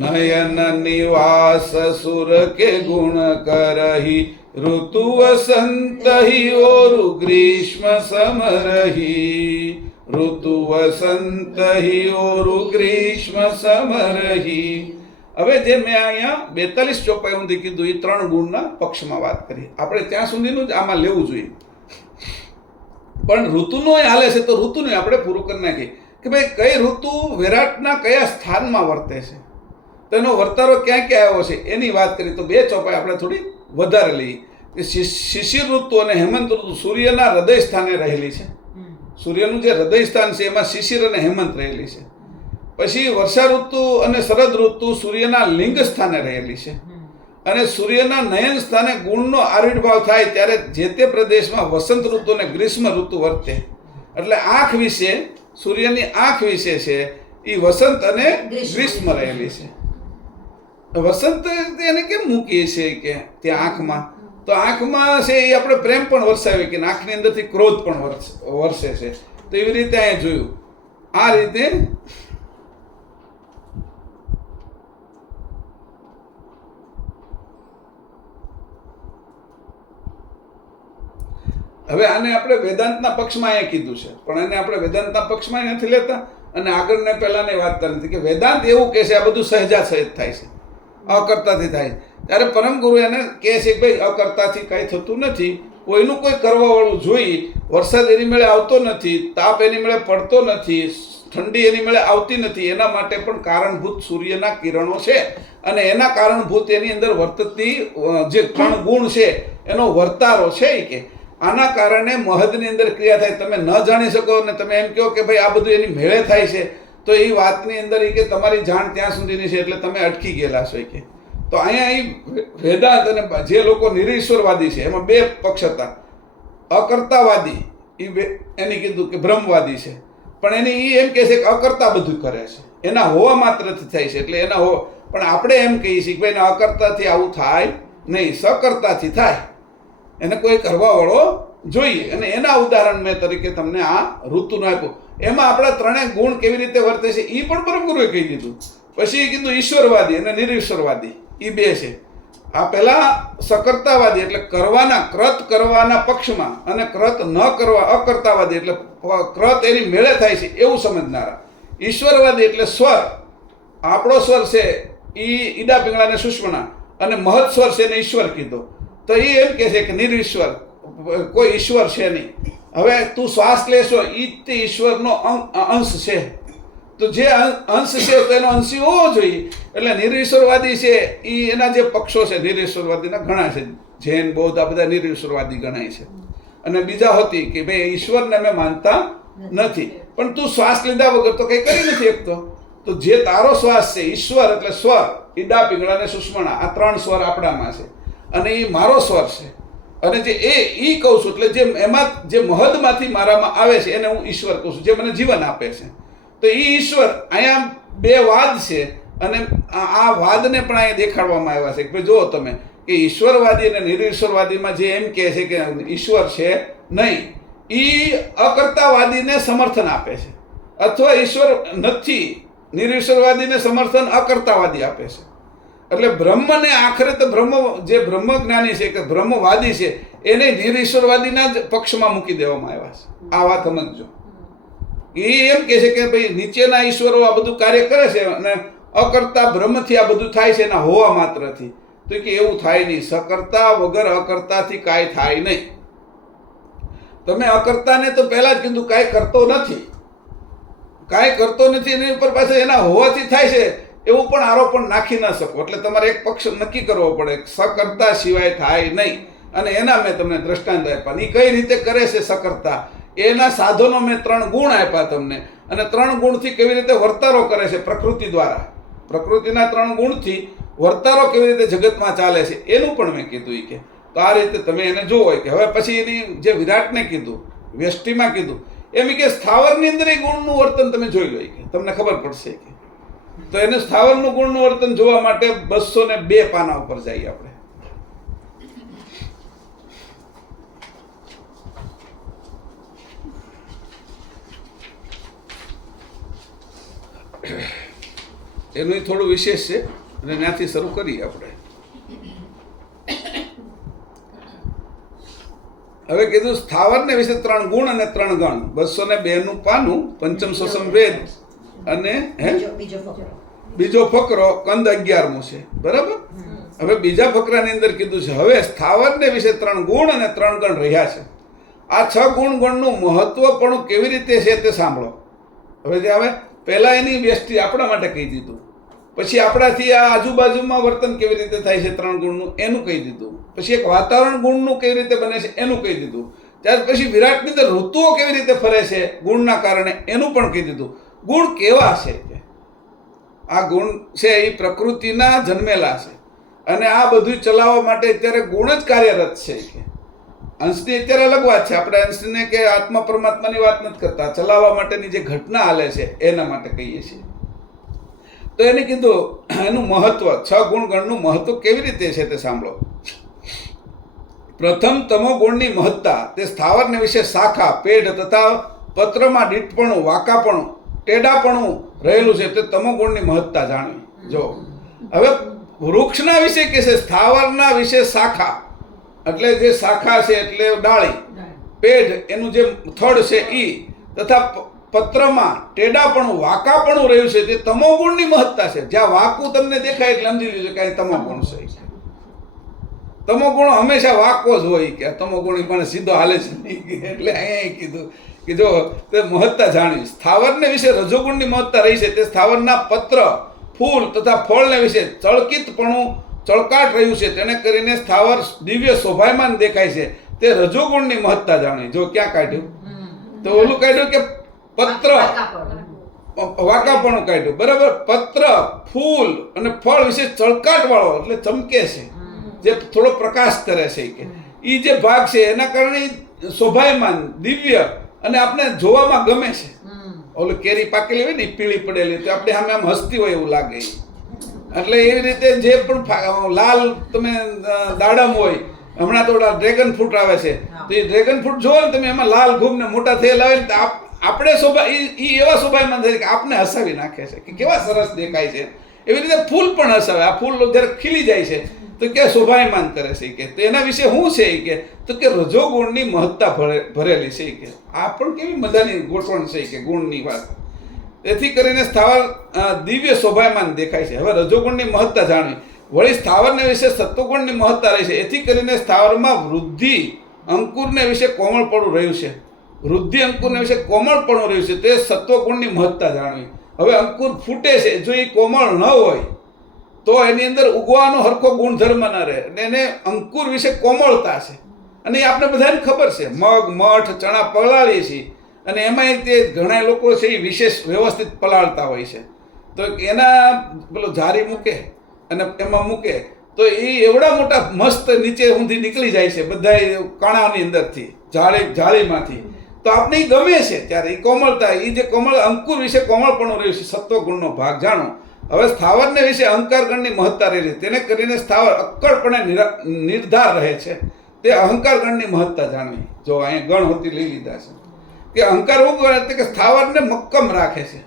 નયન નિવાસ સુર કે ગુણ કરહી ઋતુ વસંત હિ ઓરુ ગ્રીષ્મ સમરહી ઋતુ વસંત હિ ઓરુ ગ્રીષ્મ સમરહી. હવે જે મેં અહીંયા 42 ચોપાઈ સુધી કીધું એ 3 ગુણના પક્ષમાં વાત કરી. આપણે ત્યાં સુધીનું જ આમાં લેવું જોઈએ, પણ ઋતુનો હાલે છે તો ઋતુને આપણે પૂરું કરી નાખીએ કે ભાઈ કઈ ઋતુ વિરાટના કયા સ્થાનમાં વર્તે છે, તો એનો વર્તારો ક્યાં ક્યાં આવ્યો છે એની વાત કરી. તો 2 ચોપાઈ આપણે થોડી વધારે લઈએ કે શિશિર ઋતુ અને હેમંત ઋતુ સૂર્યના હૃદય સ્થાને રહેલી છે. સૂર્યનું જે હૃદય સ્થાન છે એમાં શિશિર અને હેમંત રહેલી છે. પછી વર્ષા ઋતુ અને શરદ ઋતુ સૂર્યના લિંગ સ્થાને રહેલી છે. અને સૂર્યના નયન સ્થાને ગુણનો આવિર્ભાવ થાય ત્યારે જે તે પ્રદેશમાં વસંત ઋતુ અને ગ્રીષ્મ ઋતુ વર્તે. એટલે આંખ વિશે, સૂર્યની આંખ વિશે છે એ વસંત અને ગ્રીષ્મ રહેલી છે. વસંત એને કેમ મૂકીએ છીએ કે ત્યાં આંખમાં, તો આંખમાં છે એ આપણે પ્રેમ પણ વરસાવીએ કે આંખની અંદરથી ક્રોધ પણ વરસે છે. તો એવી રીતે અહીંયા જોયું આ રીતે. હવે આને આપણે વેદાંતના પક્ષમાં અહીંયા કીધું છે, પણ એને આપણે વેદાંતના પક્ષમાં નથી લેતા અને આગળને પહેલાની વાત નથી કે વેદાંત એવું કહે છે આ બધું સહેજા સહેજ થાય છે, અકર્તાથી થાય છે. ત્યારે પરમ ગુરુ એને કહે છે કે ભાઈ અકર્તાથી કંઈ થતું નથી, કોઈનું કોઈ કરવાવાળું જોઈ. વરસાદ એની મેળે આવતો નથી, તાપ એની મેળે પડતો નથી, ઠંડી એની મેળે આવતી નથી. એના માટે પણ કારણભૂત સૂર્યના કિરણો છે અને એના કારણભૂત એની અંદર વર્તતી જે 3 ગુણ છે એનો વર્તારો છે કે આના કારણે મહદની અંદર ક્રિયા થાય. તમે ન જાણી શકો અને તમે એમ કહો કે ભાઈ આ બધું એની મેળે થાય છે, તો એ વાતની અંદર એ કે તમારી જાણ ત્યાં સુધીની છે એટલે તમે અટકી ગયેલા છો કે. તો અહીંયા એ વેદાંત અને જે લોકો નિરીશ્વરવાદી છે એમાં 2 પક્ષ હતા. અકર્તાવાદી એની કીધું કે બ્રહ્મવાદી છે, પણ એની એ એમ કહે છે કે અકર્તા બધું કરે છે, એના હોવા માત્રથી થાય છે. એટલે એના હોવા, પણ આપણે એમ કહીએ છીએ કે ભાઈ એના અકર્તાથી આવું થાય નહીં, સકર્તાથી થાય. એને કોઈ કરવાવાળો જોઈએ. અને એના ઉદાહરણ મેં તરીકે તમને આ ઋતુનું આપ્યું. એમાં આપણા 3 ગુણ કેવી રીતે વર્તે છે એ પણ બ્રહ્મગુરુએ કહી દીધું. પછી એ કીધું ઈશ્વરવાદી અને નિરીશ્વરવાદી, એ 2 છે. આ પહેલા સકર્તાવાદી એટલે કરવાના, ક્રત કરવાના પક્ષમાં, અને ક્રત ન કરવા અકર્તાવાદી એટલે ક્રત એની મેળે થાય છે એવું સમજનારા. ઈશ્વરવાદી એટલે સ્વર, આપણો સ્વર છે એ ઈડા પિંગળા અને સુષમણા, અને મહદ સ્વર છે એને ઈશ્વર કીધો. તો એ એમ કહે છે કે નિરીશ્વર, કોઈ ઈશ્વર છે નહીં. હવે તું શ્વાસ લેશો એ તે ઈશ્વરનો અંશ છે, તો જે અંશ છે તો એનો અંશી હોવો જોઈએ. એટલે નિરીશ્વરવાદી છે એ એના જે પક્ષો છે નિરીશ્વરવાદીના ઘણા છે, જૈન બૌદ્ધ આ બધા નિરીશ્વરવાદી ગણાય છે. અને બીજા હતી કે ભાઈ ઈશ્વરને અમે માનતા નથી, પણ તું શ્વાસ લીધા વગર તો કંઈ કરી નથી શકતો. તો જે તારો શ્વાસ છે ઈશ્વર એટલે સ્વર, ઈડા પિંગળા અને સુષમણા, આ 3 સ્વર આપણામાં છે અને એ મારો સ્વર છે. અને જે એ કહું છું એટલે જે એમાં જે મહદમાંથી મારામાં આવે છે એને હું ઈશ્વર કહું છું, જે મને જીવન આપે છે. તો એ ઈશ્વર, અહીંયા 2 વાદ છે અને આ વાદને પણ અહીંયા દેખાડવામાં આવ્યા છે કે જુઓ તમે કે ઈશ્વરવાદી અને નિરીશ્વરવાદીમાં જે એમ કહે છે કે ઈશ્વર છે નહીં, એ અકર્તાવાદીને સમર્થન આપે છે, અથવા ઈશ્વર નથી, નિરીશ્વરવાદીને સમર્થન અકર્તાવાદી આપે છે. એટલે બ્રહ્મને આખરે તો જે બ્રહ્મજ્ઞાની છે કે બ્રહ્મવાદી છે એને નિરીશ્વરવાદીના જ પક્ષમાં મૂકી દેવામાં આવ્યા છે. આ વાત સમજજો. એ એમ કહે છે કે ભાઈ નીચેના ઈશ્વરો આ બધું કાર્ય કરે છે અને અકર્તા બ્રહ્મથી આ બધું થાય છે એના હોવા માત્રથી. તો કે એવું થાય નહીં, સકર્તા વગર અકર્તાથી કાંઈ થાય નહીં. તમે અકર્તાને તો પહેલા જ કીધું કાંઈ કરતો નથી, કાંઈ કરતો નથી, એની ઉપર પાસે એના હોવાથી થાય છે એવું પણ આરોપણ નાખી ન શકો. એટલે તમારે એક પક્ષ નક્કી કરવો પડે, સકર્તા સિવાય થાય નહીં. અને એના મેં તમને દ્રષ્ટાંત આપ્યા. એ કઈ રીતે કરે છે સકર્તા, એના સાધનો મેં 3 ગુણ આપ્યા તમને, અને 3 ગુણથી કેવી રીતે વર્તારો કરે છે પ્રકૃતિ દ્વારા, પ્રકૃતિના 3 ગુણથી વર્તારો કેવી રીતે જગતમાં ચાલે છે એનું પણ મેં કીધું. કે તો આ રીતે તમે એને જોવો. કે હવે પછી એની જે વિરાટને કીધું, વ્યષ્ટિમાં કીધું, એમ કે સ્થાવરની અંદર એ ગુણનું વર્તન તમે જોઈ લો, કે તમને ખબર પડશે. કે તો એને સ્થાવરનું ગુણનું વર્તન જોવા માટે 202 પાના ઉપર જઈએ આપણે. એનું થોડું વિશેષ છે અને ત્યાંથી શરૂ કરીએ આપણે. હવે કીધું સ્થાવરને વિશે 3 ગુણ અને 3 ગણ. 202 નું પાનું, પંચમ સસમ વેદ અને બીજો ફકરો કંદ 11મું છે, બરાબર. હવે બીજા ફકરાની અંદર કીધું છે હવે સ્થાવરને વિશે 3 ગુણ અને 3 ગણ રહ્યા છે. આ 6 ગણનું મહત્વપણું કેવી રીતે છે તે સાંભળો. હવે જે હવે પહેલા એની વ્યષ્ટિ આપણા માટે કહી દીધું, પછી આપણાથી આ આજુબાજુમાં વર્તન કેવી રીતે થાય છે 3 ગુણનું એનું કહી દીધું, પછી એક વાતાવરણ ગુણનું કેવી રીતે બને છે એનું કહી દીધું, ત્યાર પછી વિરાટની અંદર ઋતુઓ કેવી રીતે ફરે છે ગુણના કારણે એનું પણ કહી દીધું. ગુણ કેવા છે, આ ગુણ છે એ પ્રકૃતિના જન્મેલા છે, અને આ બધું ચલાવવા માટે અત્યારે ગુણ જ કાર્યરત છે. કે અંશની અત્યારે અલગ વાત છે, આપણે અંશને કે આત્મા પરમાત્માની વાત નથી કરતા, ચલાવવા માટેની જે ઘટના હાલે છે એના માટે કહીએ છીએ. તો એને કીધું એનું મહત્વ, 6 ગુણગણનું મહત્વ કેવી રીતે છે તે સાંભળો. પ્રથમ તમો ગુણની મહત્તા, તે સ્થાવરને વિશે શાખા, પેઢ તથા પત્રમાં દીઠપણું, વાંકાપણું, ટેડાપણું રહેલું છે તે તમો ગુણની મહત્તા જાણવી. જો હવે વૃક્ષના વિશે કે છે, સ્થાવરના વિશે શાખા એટલે જે શાખા છે એટલે ડાળી, પેઢ એનું જે થડ છે ઈ, તથા પત્રમાં ટેડાપણું, વાંકાપણું રહ્યું છે તે તમો ગુણની મહત્તા છે. જ્યાં વાંકું તમને દેખાય એટલે સમજી લીધું કે તમો ગુણ છે. તમો ગુણ હંમેશા વાંકો જ હોય, કે તમો ગુણ પણ સીધો હાલે છે નહીં. એટલે અહીંયા કીધું કે જો તે મહત્તા જાણવી. સ્થાવરને વિશે રજોગુણની મહત્તા રહી છે, તે સ્થાવરના પત્ર, ફૂલ તથા ફળને વિશે ચળકિતપણું, ચળકાટ રહ્યું છે, તેને કરીને સ્થાવર દિવ્ય શોભાયમાન દેખાય છે, તે રજોગુણની મહત્તા જાણવી. જો ક્યાં કાઢ્યું, તો ઓલું કાઢ્યું કે પત્ર, વાંકાપણું કાઢ્યું, બરાબર. પત્ર, ફૂલ અને ફળ વિશે ચળકાટ વાળો એટલે ચમકે છે, જે થોડો પ્રકાશ કરે છે, કે એ જે ભાગ છે એના કારણે શોભાયમાન, દિવ્ય અને આપણે જોવામાં ગમે છે. ઓલું કેરી પાકેલી હોય ને પીળી પડેલી, તો આપણે સામે આમ હસતી હોય એવું લાગે. એટલે એવી રીતે જે પણ લાલ તમે દાડમ હોય, હમણાં તો ડ્રેગન ફ્રૂટ આવે છે, તો એ ડ્રેગન ફ્રૂટ જોવો ને તમે, એમાં લાલ ઘૂમ ને મોટા થયેલા હોય ને, આપણે એવા શોભાયમાન થાય કે આપને હસાવી નાખે છે, કે કેવા સરસ દેખાય છે. એવી રીતે ફૂલ પણ હસાવે. આ ફૂલ જ્યારે ખીલી જાય છે તો કે શોભાયમાન કરે છે. કે તેના વિશે શું છે કે તો કે રજોગુણની મહત્તા ભરેલી છે. કે આ પણ કેવી મજાની ગોઠવણ છે કે ગુણની વાત. તેથી કરીને સ્થાવર દિવ્ય શોભાયમાન દેખાય છે. હવે રજોગુણની મહત્તા જાણવી. વળી સ્થાવરને વિશે સત્વગુણની મહત્તા રહી છે. એથી કરીને સ્થાવરમાં વૃદ્ધિ અંકુરને વિશે કોમળપણું રહ્યું છે. વૃદ્ધિ અંકુરને વિશે કોમળપણું રહ્યું છે, તે સત્વગુણની મહત્તા જાણવી. હવે અંકુર ફૂટે છે, જો એ કોમળ ન હોય તો એની અંદર ઉગવાનો હરખો ગુણધર્મ ન રહે. અને એને અંકુર વિશે કોમળતા છે, અને એ આપણે બધાને ખબર છે. મગ, મઠ, ચણા પલાળીએ છીએ, અને એમાંય તે ઘણા લોકો છે એ વિશેષ વ્યવસ્થિત પલાળતા હોય છે. તો એના પેલો જારી મૂકે અને એમાં મૂકે તો એ એવડા મોટા મસ્ત નીચે સુધી નીકળી જાય છે, બધા કણાની અંદરથી, જાળીમાંથી. તો આપણે એ ગમે છે ત્યારે એ કોમળતા, એ જે કોમળ અંકુર વિશે કોમળપણું રહ્યું છે, સત્વગુણનો ભાગ જાણો. હવે સ્થાવરને વિશે અહંકારગણની મહત્તા રહેલી, તેને કરીને સ્થાવર અક્કડપણે નિર્ધાર રહે છે, તે અહંકારગણની મહત્તા જાણવી. જો અહીંયા ગણ હોતી લઈ લીધા છે કે અહંકાર શું કરે કે સ્થાવરને મક્કમ રાખે છે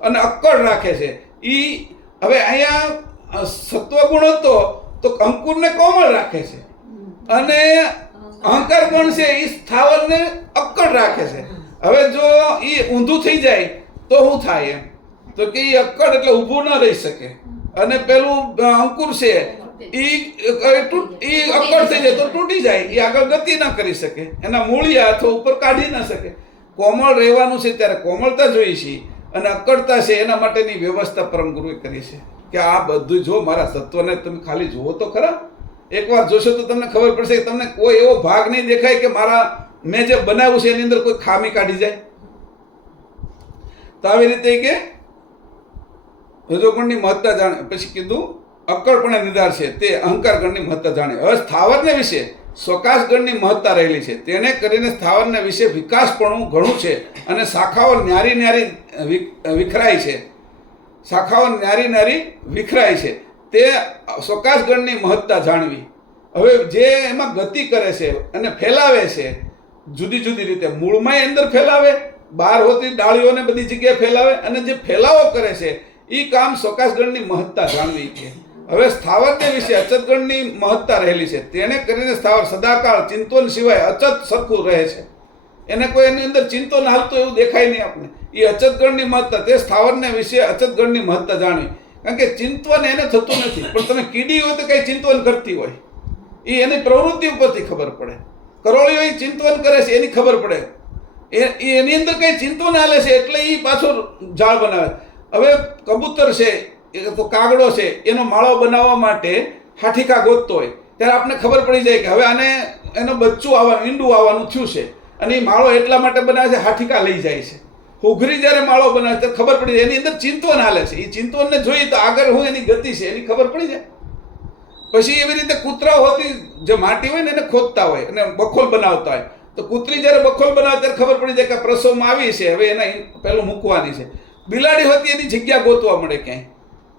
અને અક્કડ રાખે છે. એ હવે અહીંયા સત્વગુણ હતો તો અંકુરને કોમળ રાખે છે, અને અહંકાર ગુણ છે એ સ્થાવરને અક્કડ રાખે છે. હવે જો એ ઊંધું થઈ જાય તો શું થાય? એમ તો કે એ અક્કડ એટલે ઊભું ન રહી શકે, અને પેલું અંકુર છે એ અક્કડ થઈ જાય તો તૂટી જાય, એ આગળ ગતિ ન કરી શકે, એના મૂળિયા અથવા ઉપર કાઢી ન શકે. કોમળ રહેવાનું છે ત્યારે કોમળતા જોઈ છે, અને અક્કડતા છે એના માટેની વ્યવસ્થા પરમ ગુરુએ કરી છે. કે આ બધું જો મારા તત્વને તમે ખાલી જુઓ તો ખરા, એકવાર જોશો તો તમને ખબર પડશે કે તમને કોઈ એવો ભાગ નહીં દેખાય કે મેં જે બનાવ્યું છે એની અંદર કોઈ ખામી કાઢી જાય. તો આવી રીતે કે રજોગુણની મહત્તા જાણે, પછી કીધું અક્કડપણે નિધાર છે તે અહંકાર ગણની મહત્તા જાણે. હવે સ્થાવરને વિશે સ્વકાશ ગણની મહત્તા રહેલી છે, તેને કરીને સ્થાવરને વિશે વિકાસપણું ઘણું છે અને શાખાઓ ન્યારી ન્યારી વિખરાય છે. શાખાઓ ન્યારી ન્યારી વિખરાય છે તે સ્વકાશ ગણની મહત્તા જાણવી. હવે જે એમાં ગતિ કરે છે અને ફેલાવે છે જુદી જુદી રીતે, મૂળમાં અંદર ફેલાવે, બહાર હોતી ડાળીઓને બધી જગ્યાએ ફેલાવે, અને જે ફેલાવો કરે છે એ કામ સ્વકાશ ગણની મહત્તા જાણવી છે. હવે સ્થાવરને વિશે અચત ગણની મહત્તા રહેલી છે, તેને કરીને સ્થાવર સદાકાળ ચિંતન સિવાય અચત સરખું રહે છે. એને કોઈ એની અંદર ચિંતન હાલતું એવું દેખાય નહીં આપણને. એ અચત ગણની મહત્તા, તે સ્થાવરને વિશે અચત ગણની મહત્તા જાણવી. કારણ કે ચિંતન એને થતું નથી, પણ તમે કીડી હોય તો કઈ ચિંતન કરતી હોય, એ એની પ્રવૃત્તિ ઉપરથી ખબર પડે. કરોળીઓ એ ચિંતન કરે છે એની ખબર પડે, એની અંદર કઈ ચિંતન હાલે છે એટલે એ પાછો ઝાડ બનાવે. હવે કબૂતર છે તો કાગડો છે, એનો માળો બનાવવા માટે હાઠીકા ગોતતો હોય ત્યારે આપણને ખબર પડી જાય કે હવે આને એનું બચ્ચું આવવાનું, ઈંડું આવવાનું થયું છે, અને એ માળો એટલા માટે બનાવે છે, હાઠીકા લઈ જાય છે. હુઘરી જ્યારે માળો બનાવે ત્યારે ખબર પડી જાય એની અંદર ચિંતન હાલે છે. એ ચિંતનને જોઈએ તો આગળ હું એની ગતિ છે એની ખબર પડી જાય. પછી એવી રીતે કૂતરાઓ હોતી જે માટી હોય ને એને ખોદતા હોય અને બખોલ બનાવતા હોય, તો કૂતરી જ્યારે બખોલ બનાવે ત્યારે ખબર પડી જાય કે પ્રસવમાં આવી છે, હવે એના પેલું મૂકવાની છે. બિલાડી હોતી એની જગ્યા ગોતવા મળે ક્યાંય,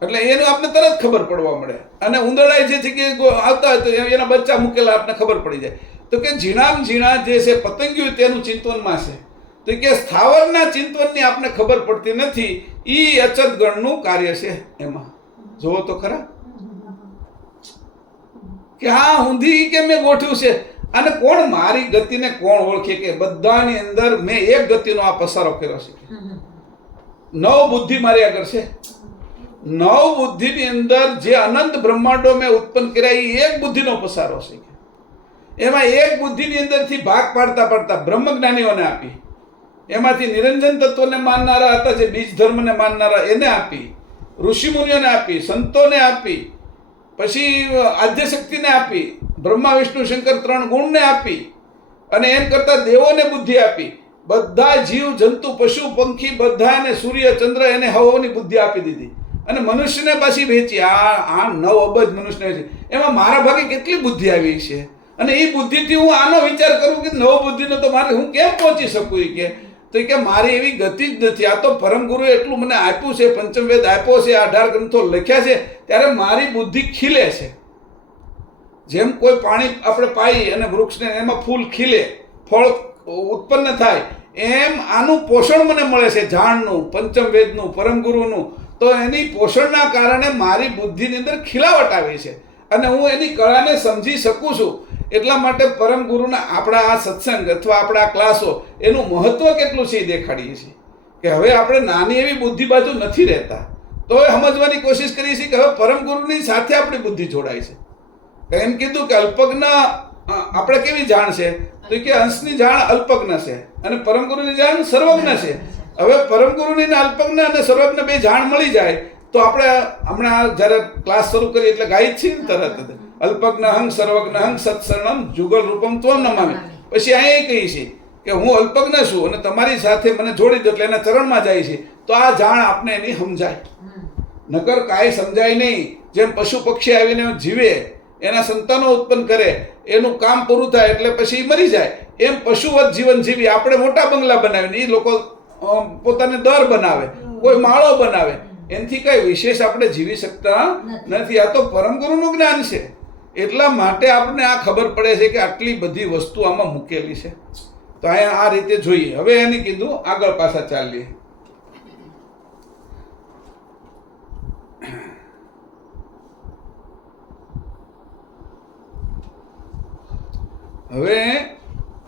એટલે એનું આપણે તરત ખબર પડવા મળે. અને ઉંદરડા જે જગ્યાએ આવતા હોય તો એના બચ્ચા મૂકેલા આપણે ખબર પડી જાય. તો કે ઝીણામ ઝીણા જે છે પતંગિયું તેનું ચિંતનમાં છે, તો કે સ્થાવરના ચિંતનની આપણે ખબર પડતી નથી. એ અચત ગણનું કાર્ય છે. એમાં જોવો તો ખરા કે હા ઊંધી કે મેં ગોઠવ્યું છે, અને કોણ મારી ગતિને કોણ ઓળખે કે બધાની અંદર મેં એક ગતિનો આ પસારો કર્યો છે. નવ બુદ્ધિ મારી આગળ છે. નવ બુદ્ધિની અંદર જે અનંત બ્રહ્માંડો મેં ઉત્પન્ન કર્યા એ એક બુદ્ધિનો પસારો છે. એમાં એક બુદ્ધિની અંદરથી ભાગ પાડતા પાડતા બ્રહ્મજ્ઞાનીઓને આપી, એમાંથી નિરંજન તત્વને માનનારા હતા જે બીજ ધર્મને માનનારા એને આપી, ઋષિમુનિઓને આપી, સંતોને આપી, પછી આદ્યશક્તિને આપી, બ્રહ્મા વિષ્ણુ શંકર 3 ગુણને આપી, અને એમ કરતા દેવોને બુદ્ધિ આપી. બધા જીવ જંતુ પશુ પંખી બધાને સૂર્ય ચંદ્ર એને હવોની બુદ્ધિ આપી દીધી, અને મનુષ્યને પાછી વેચી. આ 9 અબજ મનુષ્યને છે, એમાં મારા ભાગે કેટલી બુદ્ધિ આવી છે, અને એ બુદ્ધિથી હું આનો વિચાર કરું કે 9 બુદ્ધિનો તો મારે હું કેમ પહોંચી શકું. કે મારી એવી ગતિ જ નથી. આ તો પરમ ગુરુએ એટલું મને આપ્યું છે, પંચમવેદ આપ્યો છે, 18 ગ્રંથો લખ્યા છે, ત્યારે મારી બુદ્ધિ ખીલે છે. જેમ કોઈ પાણી આપણે પાઈએ અને વૃક્ષને એમાં ફૂલ ખીલે, ફળ ઉત્પન્ન થાય, એમ આનું પોષણ મને મળે છે, ઝાડનું, પંચમવેદનું, પરમ ગુરુનું. તો એની પોષણના કારણે મારી બુદ્ધિની અંદર ખીલાવટ આવી છે, અને હું એની કળાને સમજી શકું છું. એટલા માટે પરમ ગુરુના આપણા આ સત્સંગ અથવા આપણા આ ક્લાસો એનું મહત્વ કેટલું છે એ દેખાડીએ છીએ. કે હવે આપણે નાની એવી બુદ્ધિ બાજુ નથી રહેતા, તો એ સમજવાની કોશિશ કરીએ છીએ કે હવે પરમ ગુરુની સાથે આપણી બુદ્ધિ જોડાય છે. એમ કીધું કે અલ્પજ્ઞ આપણે કેવી જાણ છે, તો કે અંશની જાણ અલ્પજ્ઞ છે અને પરમ ગુરુની જાણ સર્વજ્ઞ છે. હવે પરમ ગુરુની અલ્પજ્ઞ અને સર્વજ્ઞ બે જાણ મળી જાય તો આપણે હમણાં જ્યારે ક્લાસ શરૂ કરીએ એટલે ગાઈ છીએ ને તરત અલ્પજ્ઞ હંગ સર્વજ્ઞ હંગ સત્સર્ણમ જુગલ રૂપમ ત્વમ નમામિ. પછી અહીંયા કહીએ છીએ કે હું અલ્પજ્ઞ છું અને તમારી સાથે મને જોડી દો, એટલે એના ચરણમાં જાય છે. તો આ જાણ આપને એની સમજાય, નકર કાંઈ સમજાય નહીં. જેમ પશુ પક્ષી આવીને જીવે, એના સંતાનો ઉત્પન્ન કરે, એનું કામ પૂરું થાય એટલે પછી મરી જાય, એમ પશુવત જીવન જીવી. આપણે મોટા બંગલા બનાવીને એ લોકો પોતાને દર બનાવે, કોઈ માળો બનાવે, એનાથી કઈ વિશેષ આપણે જીવી શકતા નથી. આ તો પરમ ગુરુનું જ્ઞાન છે. એટલા માટે આપણને આ ખબર પડે છે કે આટલી બધી વસ્તુ આમાં મૂકેલી છે. તો અહીંયા આ રીતે જોઈએ. હવે એને કીધું આગળ પાછા ચાલીએ. હવે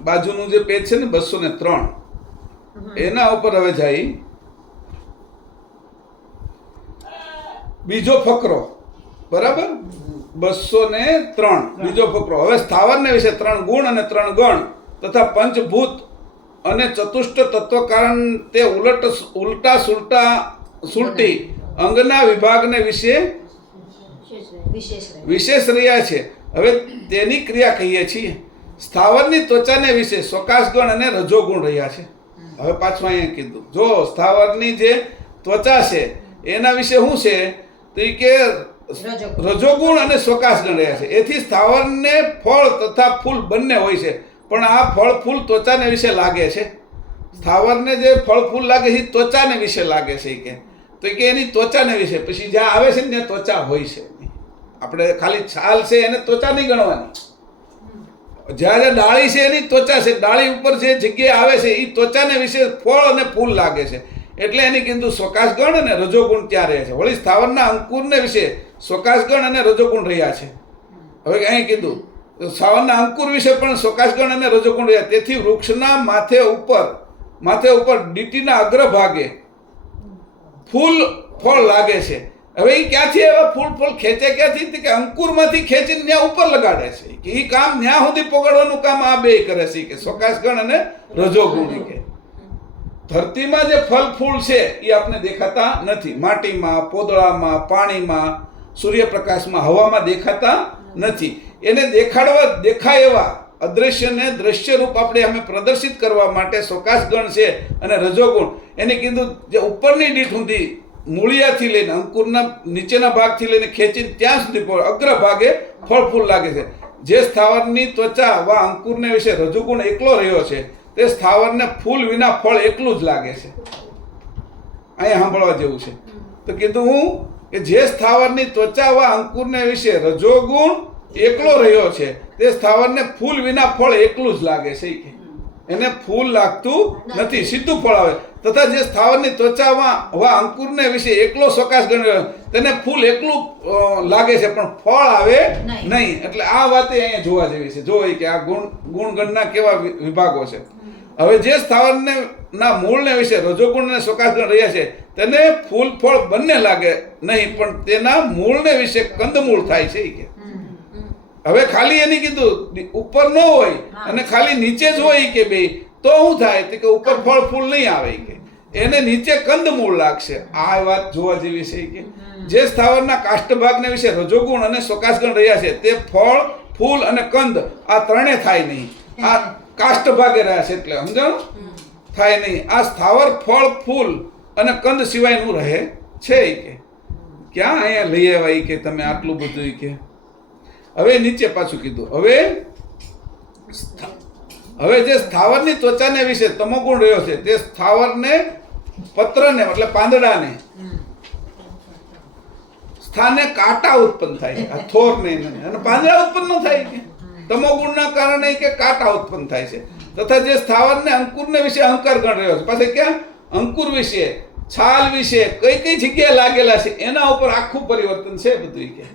બાજુનું જે પેજ છે ને 203 એના ઉપર હવે જાય બીજો ફકરો. બરાબર, 203 બીજો ફકરો. હવે સ્થાવરને વિશે 3 ગુણ અને 3 ગણ તથા પંચભૂત અને ચતુષ્ટ તત્વ કારણ તે ઉલટા સુલટી અંગના વિભાગને વિશે વિશેષ રહ્યા છે. હવે તેની ક્રિયા કહીએ છીએ. સ્થાવરની ત્વચાને વિશે સ્વકાશગણ અને રજોગુણ રહ્યા છે. હવે પાછું અહીંયા કીધું, જો સ્થાવરની જે ત્વચા છે એના વિશે શું છે તો એ કે રજોગુણ અને સ્વકાશગણ રહ્યા છે. એથી સ્થાવરને ફળ તથા ફૂલ બંને હોય છે, પણ આ ફળ ફૂલ ત્વચાને વિશે લાગે છે. સ્થાવરને જે ફળ ફૂલ લાગે છે એ ત્વચાને વિશે લાગે છે. કે તો કે એની ત્વચાને વિશે, પછી જ્યાં આવે છે ને ત્યાં ત્વચા હોય છે. આપણે ખાલી છાલ છે એને ત્વચા નહીં ગણવાની. જ્યારે ડાળી છે એની ત્વચા છે, ડાળી ઉપર જે જગ્યાએ આવે છે એ ત્વચાને વિશે ફળ અને ફૂલ લાગે છે, એટલે એની કીધું સ્વકાશગણ અને રજોગુણ ત્યાં રહે છે. વળી સ્થાવરના અંકુરને વિશે સ્વકાશગણ અને રજોગુણ રહ્યા છે. હવે અહીં કીધું સ્થાવરના અંકુર વિશે પણ સ્વકાશગણ અને રજોગુણ રહ્યા. તેથી વૃક્ષના માથે ઉપર ડીટીના અગ્રભાગે ફૂલ ફળ લાગે છે. હવે એ ક્યાંથી એવા ફૂલ ખેંચે ક્યાંથી કે અંકુરમાંથી ખેંચીને ત્યાં ઉપર લગાડે છે. કે એ કામ ત્યાં સુધી પકડવાનું કામ આ બે કરે છે, કે સ્વકાશગણ અને રજોગુણ. કે ધરતીમાં જે ફળ ફૂલ છે એ આપણે દેખાતા નથી. માટીમાં, પોદળામાં, પાણીમાં, સૂર્યપ્રકાશમાં, હવામાં દેખાતા નથી. એને દેખાય એવા અદ્રશ્યને દ્રશ્ય રૂપ આપણે અમે પ્રદર્શિત કરવા માટે સ્વકાશગણ છે અને રજોગુણ એને કીધું જે ઉપરની દીઠ સુધી મૂળિયાથી લઈને અંકુરના નીચેના ભાગથી લઈને ખેંચીને ત્યાં સુધી અગ્રભાગે ફળ ફૂલ લાગે છે. જે સ્થાવરની ત્વચા વા અંકુરને વિશે રજોગુણ એકલો રહ્યો છે તે સ્થાવરને ફૂલ વિના ફળ એકલું જ લાગે છે. અહીંયા સાંભળવા જેવું છે. તો કીધું હું કે જે સ્થાવરની ત્વચા વા અંકુરને વિશે રજોગુણ એકલો રહ્યો છે તે સ્થાવરને ફૂલ વિના ફળ એકલું જ લાગે છે. કે એને ફૂલ લાગતું નથી, સીધું ફળ આવે. તથા જે સ્થાવરની ત્વચામાં વા અંકુરને વિશે એકલો સ્વકાશ ગણ્યો તેને ફૂલ એકલું લાગે છે પણ ફળ આવે નહીં. એટલે આ વાતે અહીંયા જોવા જેવી છે. જો કે આ ગુણગણના કેવા વિભાગો છે. હવે જે સ્થાવરને ના મૂળને વિશે રજોગુણ અને સ્વકાશ ગણ રહ્યા છે તેને ફૂલ ફળ બંને લાગે નહીં, પણ તેના મૂળને વિશે કંદમૂળ થાય છે. કે હવે ખાલી એની કીધું ઉપર ન હોય અને ખાલી નીચે જ હોય કે બે તો શું થાય કે ઉપર ફળ ફૂલ નહીં આવે, કે એને નીચે કંદમૂળ લાગશે. આ વાત જોવા જેવી છે. કે જે સ્થાવરના કાષ્ઠભાગને વિશે રજોગુણ અને સ્વકાશગણ રહ્યા છે તે ફળ ફૂલ અને કંદ આ ત્રણે થાય નહીં. આ કાષ્ઠભાગે રહ્યા છે એટલે સમજાણું થાય નહીં. આ સ્થાવર ફળ ફૂલ અને કંદ સિવાયનું રહે છે. કે ક્યાં અહીંયા લઈ આવ્યા કે તમે આટલું બધું. કે હવે નીચે પાછું કીધું. હવે જે સ્થાવરની ત્વચાને વિશે તમોગુણ રહ્યો છે તે સ્થાવરને પત્રને એટલે પાંદડાને સ્થાને કાંટા ઉત્પન્ન થાય છે. આ થોર નહીં અને પાંદડા ઉત્પન્ન ન થાય. કે તમોગુણના કારણે કે કાંટા ઉત્પન્ન થાય છે. તથા જે સ્થાવરને અંકુરને વિશે અહંકાર ગણ રહ્યો છે પાછળ ક્યાં અંકુર વિશે છાલ વિશે કઈ કઈ જગ્યાએ લાગેલા છે એના ઉપર આખું પરિવર્તન છે બધું. કે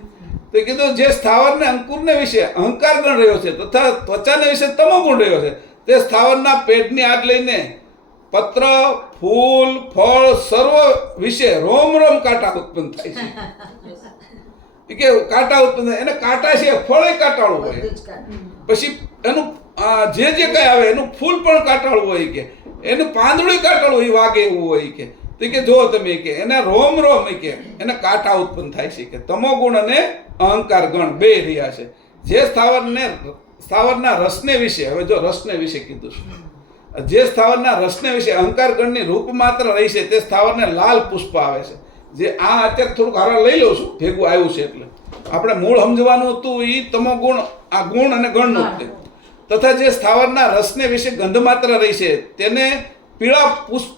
તો કીધું જે સ્થાવરને અંકુરને વિશે અહંકાર ગણ રહ્યો છે તથા ત્વચાને વિશે તમોગુણ રહ્યો છે તે સ્થાવરના પેટની આડ લઈને પત્ર ફૂલ ફળ સર્વ વિશે રોમ કાંટા ઉત્પન્ન થાય છે. કે કાંટા ઉત્પન્ન થાય એને કાંટા છે, ફળ કાંટાળું હોય, પછી એનું જે કઈ આવે એનું ફૂલ પણ કાંટાળું હોય, કે એનું પાંદડું કાંટાળું એ વાગે એવું હોય. કે કે જો તમે કે એના રોમ કે એને કાંટા ઉત્પન્ન થાય છે. કે તમોગુણ અને અહંકાર ગણ બે રહ્યા છે. જે સ્થાવરના રસને વિશે, હવે જો રસને વિશે કીધું છે, જે સ્થાવરના રસને વિશે અહંકાર ગણની રૂપ માત્ર રહી છે તે સ્થાવરને લાલ પુષ્પ આવે છે. જે આ અત્યારે થોડુંક હારા લઈ લઉં છું, ભેગું આવ્યું છે એટલે આપણે મૂળ સમજવાનું હતું એ તમોગુણ આ ગુણ અને ગણનું. તથા જે સ્થાવરના રસને વિશે ગંધ માત્ર રહી છે તેને પીળા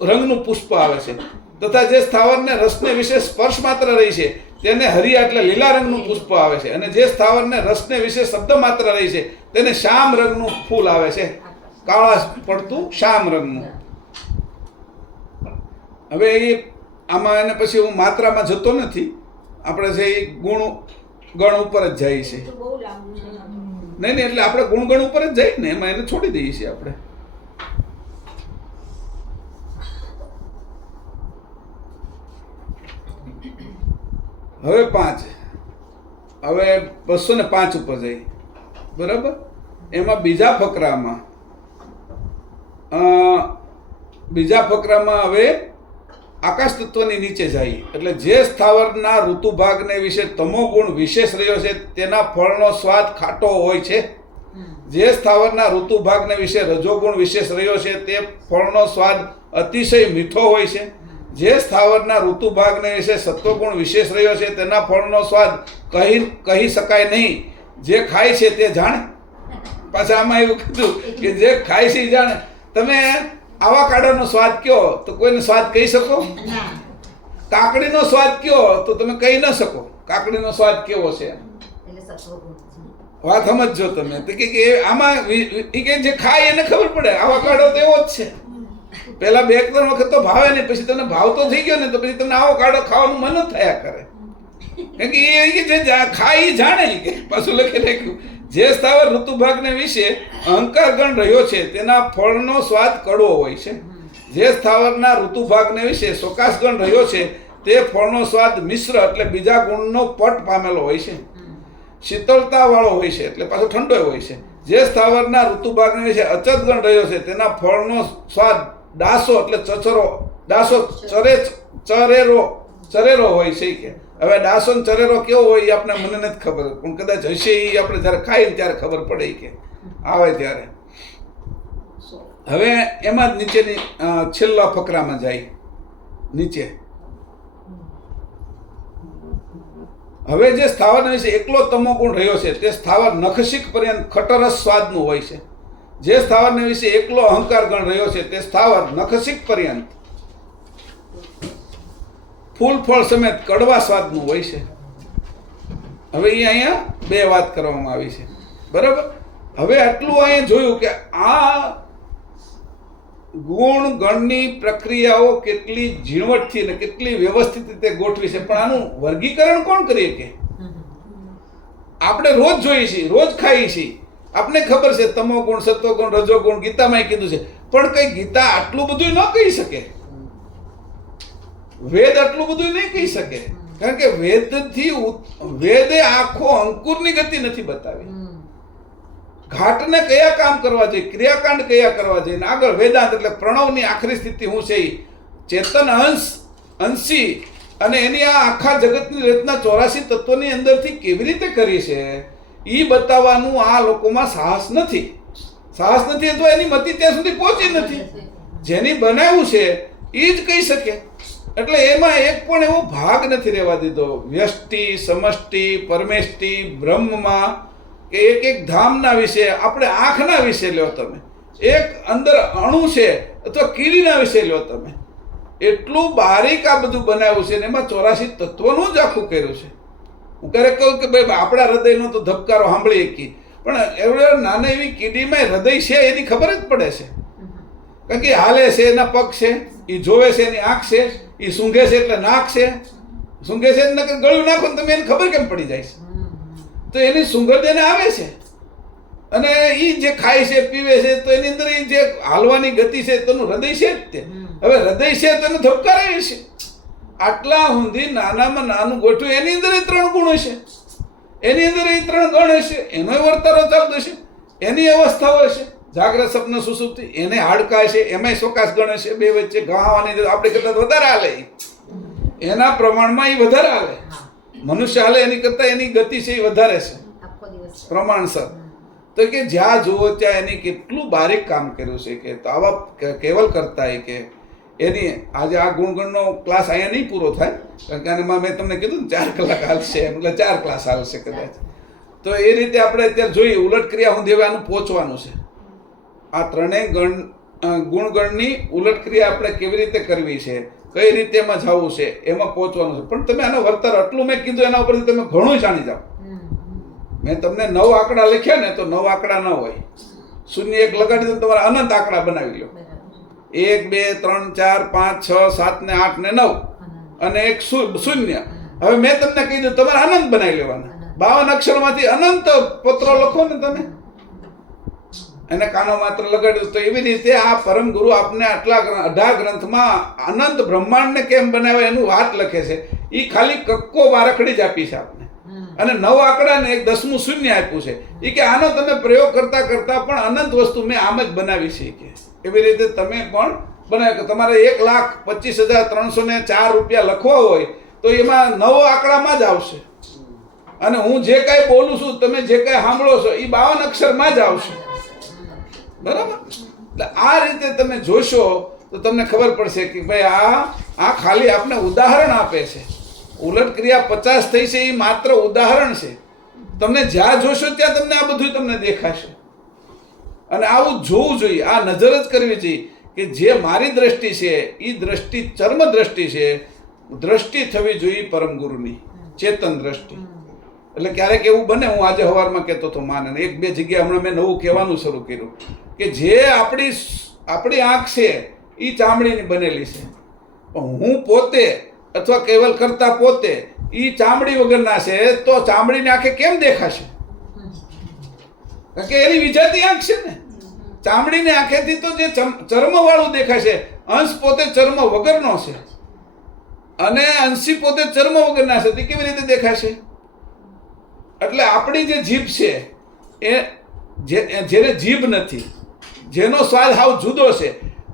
રંગનું પુષ્પ આવે છે. તથા જે સ્થાવરને રસને વિશે સ્પર્શ માત્ર રહી છે તેને હરિયા એટલે લીલા રંગનું પુષ્પ આવે છે. અને જે સ્થાવરને રસને વિશે શબ્દ માત્ર રહી છે તેને શ્યામ રંગનું ફૂલ આવે છે, કાળા પડતું શ્યામ રંગનું. હવે એ આમાં એને પછી હું માત્રામાં જતો નથી, આપણે જે ગણ ઉપર જ જાય છે. નહીં એટલે આપણે ગુણગણ ઉપર જ જાય ને, એમાં એને છોડી દઈએ છીએ આપણે. હવે 5 હવે 205 ઉપર જઈ બરાબર. એમાં બીજા ફકરામાં હવે આકાશ તત્વની નીચે જાય એટલે જે સ્થાવરના ઋતુભાગને વિશે તમોગુણ વિશેષ રહ્યો છે તેના ફળનો સ્વાદ ખાટો હોય છે. જે સ્થાવરના ઋતુભાગને વિશે રજોગુણ વિશેષ રહ્યો છે તે ફળનો સ્વાદ અતિશય મીઠો હોય છે. જે સ્થાવરના ઋતુભાગને વિશે સત્વગુણ વિશેષ રહ્યો છે તેના ફળનો સ્વાદ કહી શકાય નહીં. જે ખાય છે તે જાણે. પાછા આમાં એવું કીધું કે જે ખાય છે એ જાણે. તમે આવાકાડોનો સ્વાદ કયો તો કોઈને સ્વાદ કહી શકો? કાકડીનો સ્વાદ કયો તો તમે કહી ન શકો કાકડીનો સ્વાદ કેવો છે. વાત સમજો તમે તો કે આમાં કે જે ખાય એને ખબર પડે. આવાકાડો તો એવો જ છે. પહેલા 2-3 વખત તો ભાવે ને પછી તમને ભાવ તો થઈ ગયો ને તો પછી તમને આવાકાડો ખાવાનું મન જ થયા કરે. કારણ કે એ જે ખાય એ જાણે કે પાછું લખ્યું જે સ્થાવર ઋતુભાગને વિશે અહંકાર ગણ રહ્યો છે તેના ફળનો સ્વાદ કડવો હોય છે. જે સ્થાવરના ઋતુભાગને વિશે શોકાશ ગણ રહ્યો છે તે ફળનો સ્વાદ મિશ્ર એટલે બીજા ગુણનો પટ પામેલો હોય છે. શીતળતા વાળો હોય છે એટલે પાછો ઠંડો હોય છે. જે સ્થાવરના ઋતુભાગને વિશે અચત ગણ રહ્યો છે તેના ફળનો સ્વાદ ડાસો એટલે ચચરો ડાસો ચરેરો હોય છે. કે હવે ડાસો ને ચરેરો કેવો હોય એ આપણે મને નથી ખબર પણ કદાચ હશે એ આપણે જ્યારે ખાઈએ ત્યારે ખબર પડે કે આવે ત્યારે. હવે એમાં જ નીચેની છેલ્લા ફકરામાં જાય નીચે. હવે જે સ્થાવર વિશે એકલો તમોગુણ રહ્યો છે તે સ્થાવર નખશીક પર્યંત ખટરસ સ્વાદનું હોય છે. જે સ્થાવરને વિશે એકલો અહંકાર ગણ રહ્યો છે તે સ્થાવર નખશીક પર્યંત ફૂલ ફળ સમેત કડવા સ્વાદનું હોય છે. હવે એ અહીંયા 2 વાત કરવામાં આવી છે. બરાબર. હવે આટલું અહીંયા જોયું કે આ ગુણ ગણની પ્રક્રિયાઓ કેટલી ઝીણવટથી અને કેટલી વ્યવસ્થિત રીતે ગોઠવી છે. પણ આનું વર્ગીકરણ કોણ કરીએ કે આપણે રોજ જોઈએ છીએ, રોજ ખાઈએ છીએ. આપણે ખબર છે તમો ગુણ, સત્વગુણ, રજોગુણ ગીતામાં કીધું છે. પણ કઈ ગીતા આટલું બધું ન કહી શકે. વેદ આટલું બધું નહીં કહી શકે. કારણ કે વેદે આખો અંકુરની ગતિ નથી બતાવી. ઘાટને કયા કામ કરવા જોઈએ, ક્રિયાકાંડ કયા કરવા જોઈએ, આગળ વેદાંત એટલે પ્રણવની આખરી સ્થિતિ શું છે, ચેતન અંશી અને એની આ આખા જગતની રચના 84 તત્વોની અંદરથી કેવી રીતે કરી છે એ બતાવવાનું આ લોકોમાં સાહસ નથી અથવા એની મતિ ત્યાં સુધી પહોંચી નથી. જેની બનાવ્યું છે એ જ કહી શકે. એટલે એમાં એક પણ એવો ભાગ નથી રહેવા દીધો. વ્યષ્ટિ, સમષ્ટિ, પરમેષ્ટિ, બ્રહ્મમાં કે એક ધામના વિશે, આપણે આંખના વિશે લ્યો તમે, એક અંદર અણુ છે અથવા કીડીના વિશે લ્યો તમે, એટલું બારીક આ બધું બનાવ્યું છે ને એમાં 84 તત્વોનું જ આખું કર્યું છે. હું ક્યારેક કહું કે ભાઈ આપણા હૃદયનો તો ધબકારો સાંભળી શકીએ, પણ એવડે નાની એવી કીડીમાં હૃદય છે એની ખબર જ પડે છે. કારણ કે હાલે છે એના પગ છે, એ જોવે છે એની આંખ છે, એ સૂંઘે છે એટલે નાક છે, સૂંઘે છે નકર ગળું નાખો ને તમે એને ખબર કેમ પડી જાય છે? તો એની સુગંધ એને આવે છે. અને એ જે ખાય છે, પીવે છે, તો એની અંદર જે હાલવાની ગતિ છે તેનું હૃદય છે જ તે. હવે હૃદય છે તો એને ધબકારે છે. આટલા સુધી નાનામાં નાનું ગોઠવું એની અંદર 3 ગુણ હશે, એની અંદર 3 ગણ હશે, એનો વર્તારો ચાલતો હશે, એની અવસ્થાઓ હશે, જાગ્રત, સ્વપ્ન, સુષુપ્તિ, એને હાડકા છે, એમાંય શોકાશ ગણ હશે, 2 વચ્ચે ગાવાની આપણે કરતા વધારે હાલે, એના પ્રમાણમાં એ વધારે હાલે. મનુષ્ય હાલે એની કરતા એની ગતિ છે એ વધારે છે પ્રમાણસર. તો કે જ્યાં જુઓ ત્યાં એની કેટલું બારીક કામ કર્યું છે. કે તો આવા કેવલ કરતા કે એની આજે આ ગુણગણનો ક્લાસ અહીંયા નહીં પૂરો થાય, કારણ કે આમાં મેં તમને કીધું ને 4 કલાક હાલશે, એટલે 4 ક્લાસ હાલશે કદાચ. તો એ રીતે આપણે અત્યારે જોઈએ ઉલટ ક્રિયા સુધી હવે આનું પહોંચવાનું છે. આ 3 ગુણગણની ઉલટ ક્રિયા આપણે કેવી રીતે કરવી છે, કઈ રીતે એમાં જવું છે, એમાં પહોંચવાનું છે. પણ તમે આનો વર્તર આટલું મેં કીધું એના ઉપરથી તમે ઘણું જાણી જાઓ. મેં તમને 9 આંકડા લખ્યા ને તો 9 આંકડા ન હોય. 0 1 લગાડી દો તમારા અનંત આંકડા બનાવી લો. 1 2 3 4 5 6 7 ને 8 ને 9 અને 1 0. હવે મેં તમને કીધું તમારે અનંત બનાવી લેવાના. 52 અક્ષરમાંથી અનંત પત્રો લખો ને તમે, એને કાનો માત્ર લગાડ્યું. તો એવી રીતે આ પરમ ગુરુ આપને આટલા 18 ગ્રંથમાં અનંત બ્રહ્માંડને કેમ બનાવે એનું વાત લખે છે. એ ખાલી કક્કો બારખડી જ આપી છે આપને, અને 9 આંકડા ને 1 10મું શૂન્ય આપ્યું છે. એ કે આનો તમે પ્રયોગ કરતા કરતા પણ અનંત વસ્તુ મેં આમ જ બનાવી છે. કે એવી રીતે તમે પણ બનાવ્યો કે તમારે 1,25,304 રૂપિયા લખવા હોય તો એમાં 9 આંકડામાં જ આવશે, અને હું જે કાંઈ બોલું છું, તમે જે કાંઈ સાંભળો છો, એ 52 અક્ષરમાં જ આવશે. બરાબર? એટલે આ રીતે તમે જોશો તો તમને ખબર પડશે કે ભાઈ આ ખાલી આપણે ઉદાહરણ આપે છે. ઉલટ ક્રિયા 50 થઈ છે એ માત્ર ઉદાહરણ છે. તમને જ્યાં જોશો ત્યાં તમને આ બધું તમને દેખાશે, અને આવું જોવું જોઈએ. આ નજર જ કરવી જોઈએ કે જે મારી દ્રષ્ટિ છે એ દ્રષ્ટિ ચર્મ દ્રષ્ટિ છે. દ્રષ્ટિ થવી જોઈએ પરમ ગુરુની, ચેતન દ્રષ્ટિ. એટલે ક્યારેક એવું બને, હું આજે સવારમાં કહેતો હતો માને, 1-2 જગ્યાએ હમણાં મેં નવું કહેવાનું શરૂ કર્યું કે જે આપણી આંખ છે એ ચામડીની બનેલી છે, પણ હું પોતે અથવા કેવલ કરતા પોતે એ ચામડી વગરના છે, તો ચામડીની આંખે કેમ દેખાશે? કારણ કે એની વિજાતી આંખ છે ને. ચામડીની આંખેથી તો જે ચર્મ વાળું દેખાશે. અંશ પોતે ચર્મ વગરનો છે અને અંશી પોતે ચર્મ વગરના છે, તે કેવી રીતે દેખાશે? એટલે આપણી જે જીભ છે એ જેને જીભ નથી, જેનો સ્વાદ હાવ જુદો છે,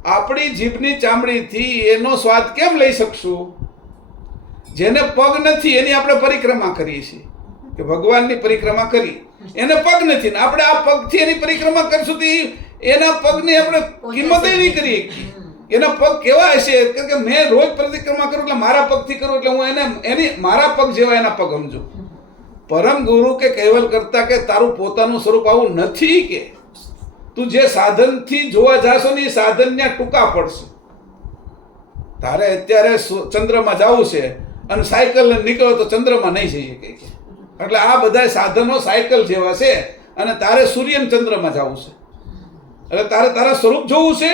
આપણી જીભની ચામડીથી એનો સ્વાદ કેમ લઈ શકશું? જેને પગ નથી એની આપણે પરિક્રમા કરીએ છીએ કે ભગવાનની પરિક્રમા કરી, એને પગ નથી ને આપણે આ પગથી એની પરિક્રમા કરશું તો એના પગની આપણે કિંમત નહીં કરીએ. એના પગ કેવા હશે? કારણ કે મેં રોજ પરિક્રમા કરું એટલે મારા પગથી કરું, એટલે હું એની મારા પગ જેવા એના પગ સમજુ. પરમ ગુરુ કે કૈવલ કરતા કે તારું પોતાનું સ્વરૂપ આવું નથી, કે તું જે સાધનથી જોવા જાશો ને એ સાધન ત્યાં ટૂંકા પડશે. તારે અત્યારે ચંદ્રમાં જવું છે અને સાયકલ નીકળો તો ચંદ્રમાં નહીં જઈ શકે. એટલે આ બધા સાધનો સાયકલ જેવા છે, અને તારે સૂર્ય ચંદ્રમાં જવું છે. એટલે તારે તારા સ્વરૂપ જોવું છે,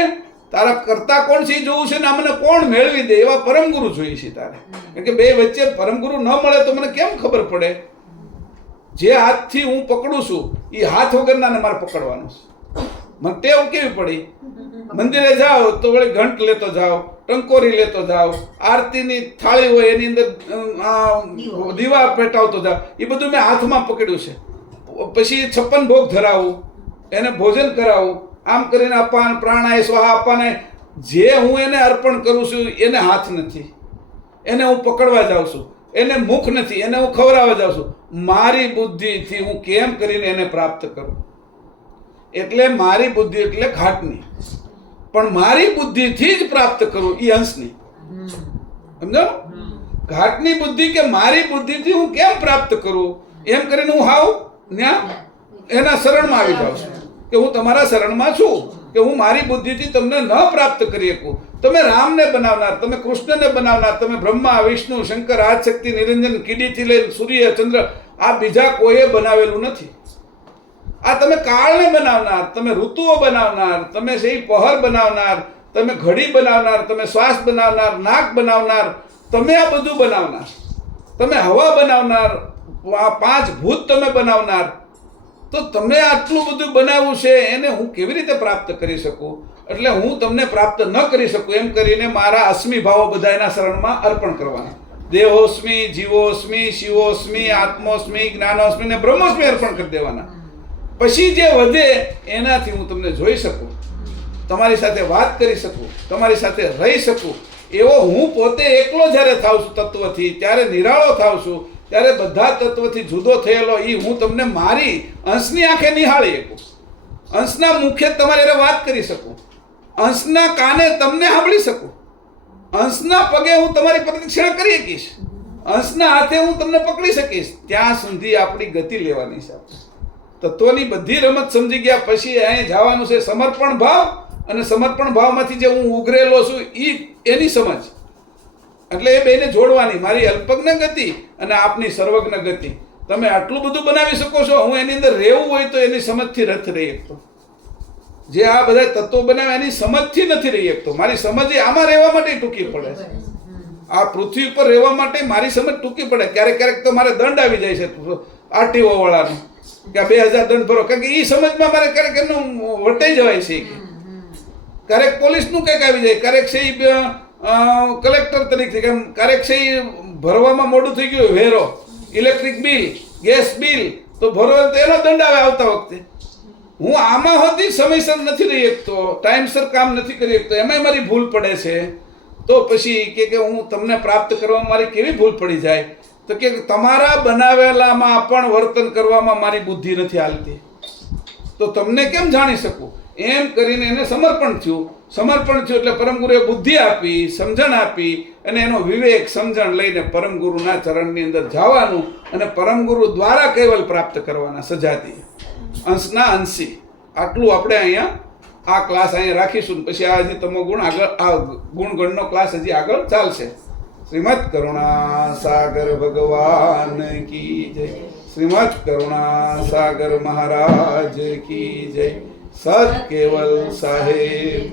તારા કરતા કોણ છે એ જોવું છે, ને અમને કોણ મેળવી દે એવા પરમ ગુરુ જોઈએ છે તારે. કારણ કે બે વચ્ચે પરમ ગુરુ ન મળે તો મને કેમ ખબર પડે? જે હાથથી હું પકડું છું એ હાથ વગરનાને મારે પકડવાનું છે. મને ટેવ કેવી પડી? મંદિરે જાઓ તો વળી ઘંટ લેતો જાઓ, ટંકોરી લેતો જાઓ, આરતીની થાળી હોય એની અંદર દીવા પેટાવતો જાઓ, એ બધું મેં હાથમાં પકડ્યું છે. પછી 56 ભોગ ધરાવું, એને ભોજન કરાવું, આમ કરીને અપાન પ્રાણાય સ્વાહા અપાને, જે હું એને અર્પણ કરું છું એને હાથ નથી, એને હું પકડવા જાઉં છું, એને મુખ નથી, એને હું ખવડાવવા જાઉં છું. મારી બુદ્ધિથી હું કેમ કરીને એને પ્રાપ્ત કરું? એટલે મારી બુદ્ધિ એટલે ઘાટની, પણ મારી બુદ્ધિથી જ પ્રાપ્ત કરું એ અંશની. સમજો? ઘાટની બુદ્ધિ કે મારી બુદ્ધિથી હું કેમ પ્રાપ્ત કરું એમ કરીને હું હાવ ત્યાં એના શરણમાં આવી જાઉં છું કે હું તમારા શરણમાં છું, કે હું મારી બુદ્ધિથી તમને ન પ્રાપ્ત કરી શકું. તમે રામને બનાવનાર, તમે કૃષ્ણને બનાવનાર, તમે બ્રહ્મા વિષ્ણુ શંકર આદિશક્તિ નિરંજન કીડીથી લઈને સૂર્ય ચંદ્ર આ બીજા કોઈએ બનાવેલું નથી. આ તમે કાળને બનાવનાર, તમે ઋતુઓ બનાવનાર, તમે સહી પહર બનાવનાર, તમે ઘડી બનાવનાર, તમે શ્વાસ બનાવનાર, નાક બનાવનાર, તમે આ બધું બનાવનાર, તમે હવા બનાવનાર, આ 5 ભૂત તમે બનાવનાર. તો તમે આટલું બધું બનાવ્યું છે એને હું કેવી રીતે પ્રાપ્ત કરી શકું? એટલે હું તમને પ્રાપ્ત ન કરી શકું એમ કરીને મારા અસ્મિ ભાવો બધા એના શરણમાં અર્પણ કરવાના. દેહોસ્મિ, જીવોસ્મિ, શિવોસ્મિ, આત્મોસ્મિ, જ્ઞાનોસ્મિ ને બ્રહ્મોસ્મિ અર્પણ કરી દેવાના. પછી જે વધે એનાથી હું તમને જોઈ શકું, તમારી સાથે વાત કરી શકું, તમારી સાથે રહી શકું. એવો હું પોતે એકલો જ્યારે થાઉં છું તત્વથી, ત્યારે નિરાળો થાઉં છું, ત્યારે બધા તત્વથી જુદો થયેલો એ હું તમને મારી અંશની આંખે નિહાળી શકું, અંશના મુખે તમારી હારે વાત કરી શકું, અંશના કાને તમને સાંભળી શકું, અંશના પગે હું તમારી પ્રદક્ષિણા કરી શકીશ, અંશના હાથે હું તમને પકડી શકીશ. ત્યાં સુધી આપણી ગતિ લેવાની છે. તત્વની બધી રમત સમજી ગયા પછી અહીં જવાનું છે સમર્પણ ભાવ, અને સમર્પણ ભાવમાંથી જે હું ઉઘરેલો છું એની સમજ. એટલે એ બેને જોડવાની, મારી અલ્પજ્ઞ ગતિ અને આપની સર્વજ્ઞ ગતિ. તમે આટલું બધું બનાવી શકો છો, હું એની અંદર રહેવું હોય તો એની સમજથી રથ રહી શકતો. જે આ બધા તત્વો બનાવ્યા એની સમજથી નથી રહી શકતો. મારી સમજ એ આમાં રહેવા માટે ટૂંકી પડે છે. આ પૃથ્વી પર રહેવા માટે મારી સમજ ટૂંકી પડે. ક્યારેક ક્યારેક તો મારે દંડ આવી જાય છે આરટીઓ વાળાનો કે 2000 દંડ ભરો, કારણ કે એ સમજમાં મારે ક્યારેક એનું વટાઈ જવાય છે. ક્યારેક પોલીસનું કંઈક આવી જાય, ક્યારેક છે કલેક્ટર તરીકે, ક્યારેક છે ભરવામાં મોડું થઈ ગયું વેરો, ઇલેક્ટ્રિક બિલ, ગેસ બિલ તો ભરો તો એનો દંડ આવે આવતા વખતે. હું આમાં હોતી સમયસર નથી રહી શકતો, ટાઈમસર કામ નથી કરી શકતો, એમાંય મારી ભૂલ પડે છે, તો પછી કે હું તમને પ્રાપ્ત કરવામાં મારી કેવી ભૂલ પડી જાય? તો કે તમારા બનાવેલામાં પણ વર્તન કરવામાં મારી બુદ્ધિ નથી હાલતી, તો તમને કેમ જાણી શકું? એમ કરીને એને સમર્પણ થયું. સમર્પણ થયું એટલે પરમગુરુએ બુદ્ધિ આપી, સમજણ આપી, અને એનો વિવેક સમજણ લઈને પરમગુરુના ચરણની અંદર જવાનું અને પરમગુરુ દ્વારા કેવલ પ્રાપ્ત કરવાના સજાતી અંશના અંશી. આટલું આપણે અહીંયા આ ક્લાસ અહીંયા રાખીશું. પછી આ હજી તમો ગુણ આગળ, આ ગુણગણનો ક્લાસ હજી આગળ ચાલશે. શ્રીમદ કરુણા સાગર ભગવાન કી જય. શ્રીમદ કરુણા સાગર મહારાજ કી જય. સત કેવલ સાહેબ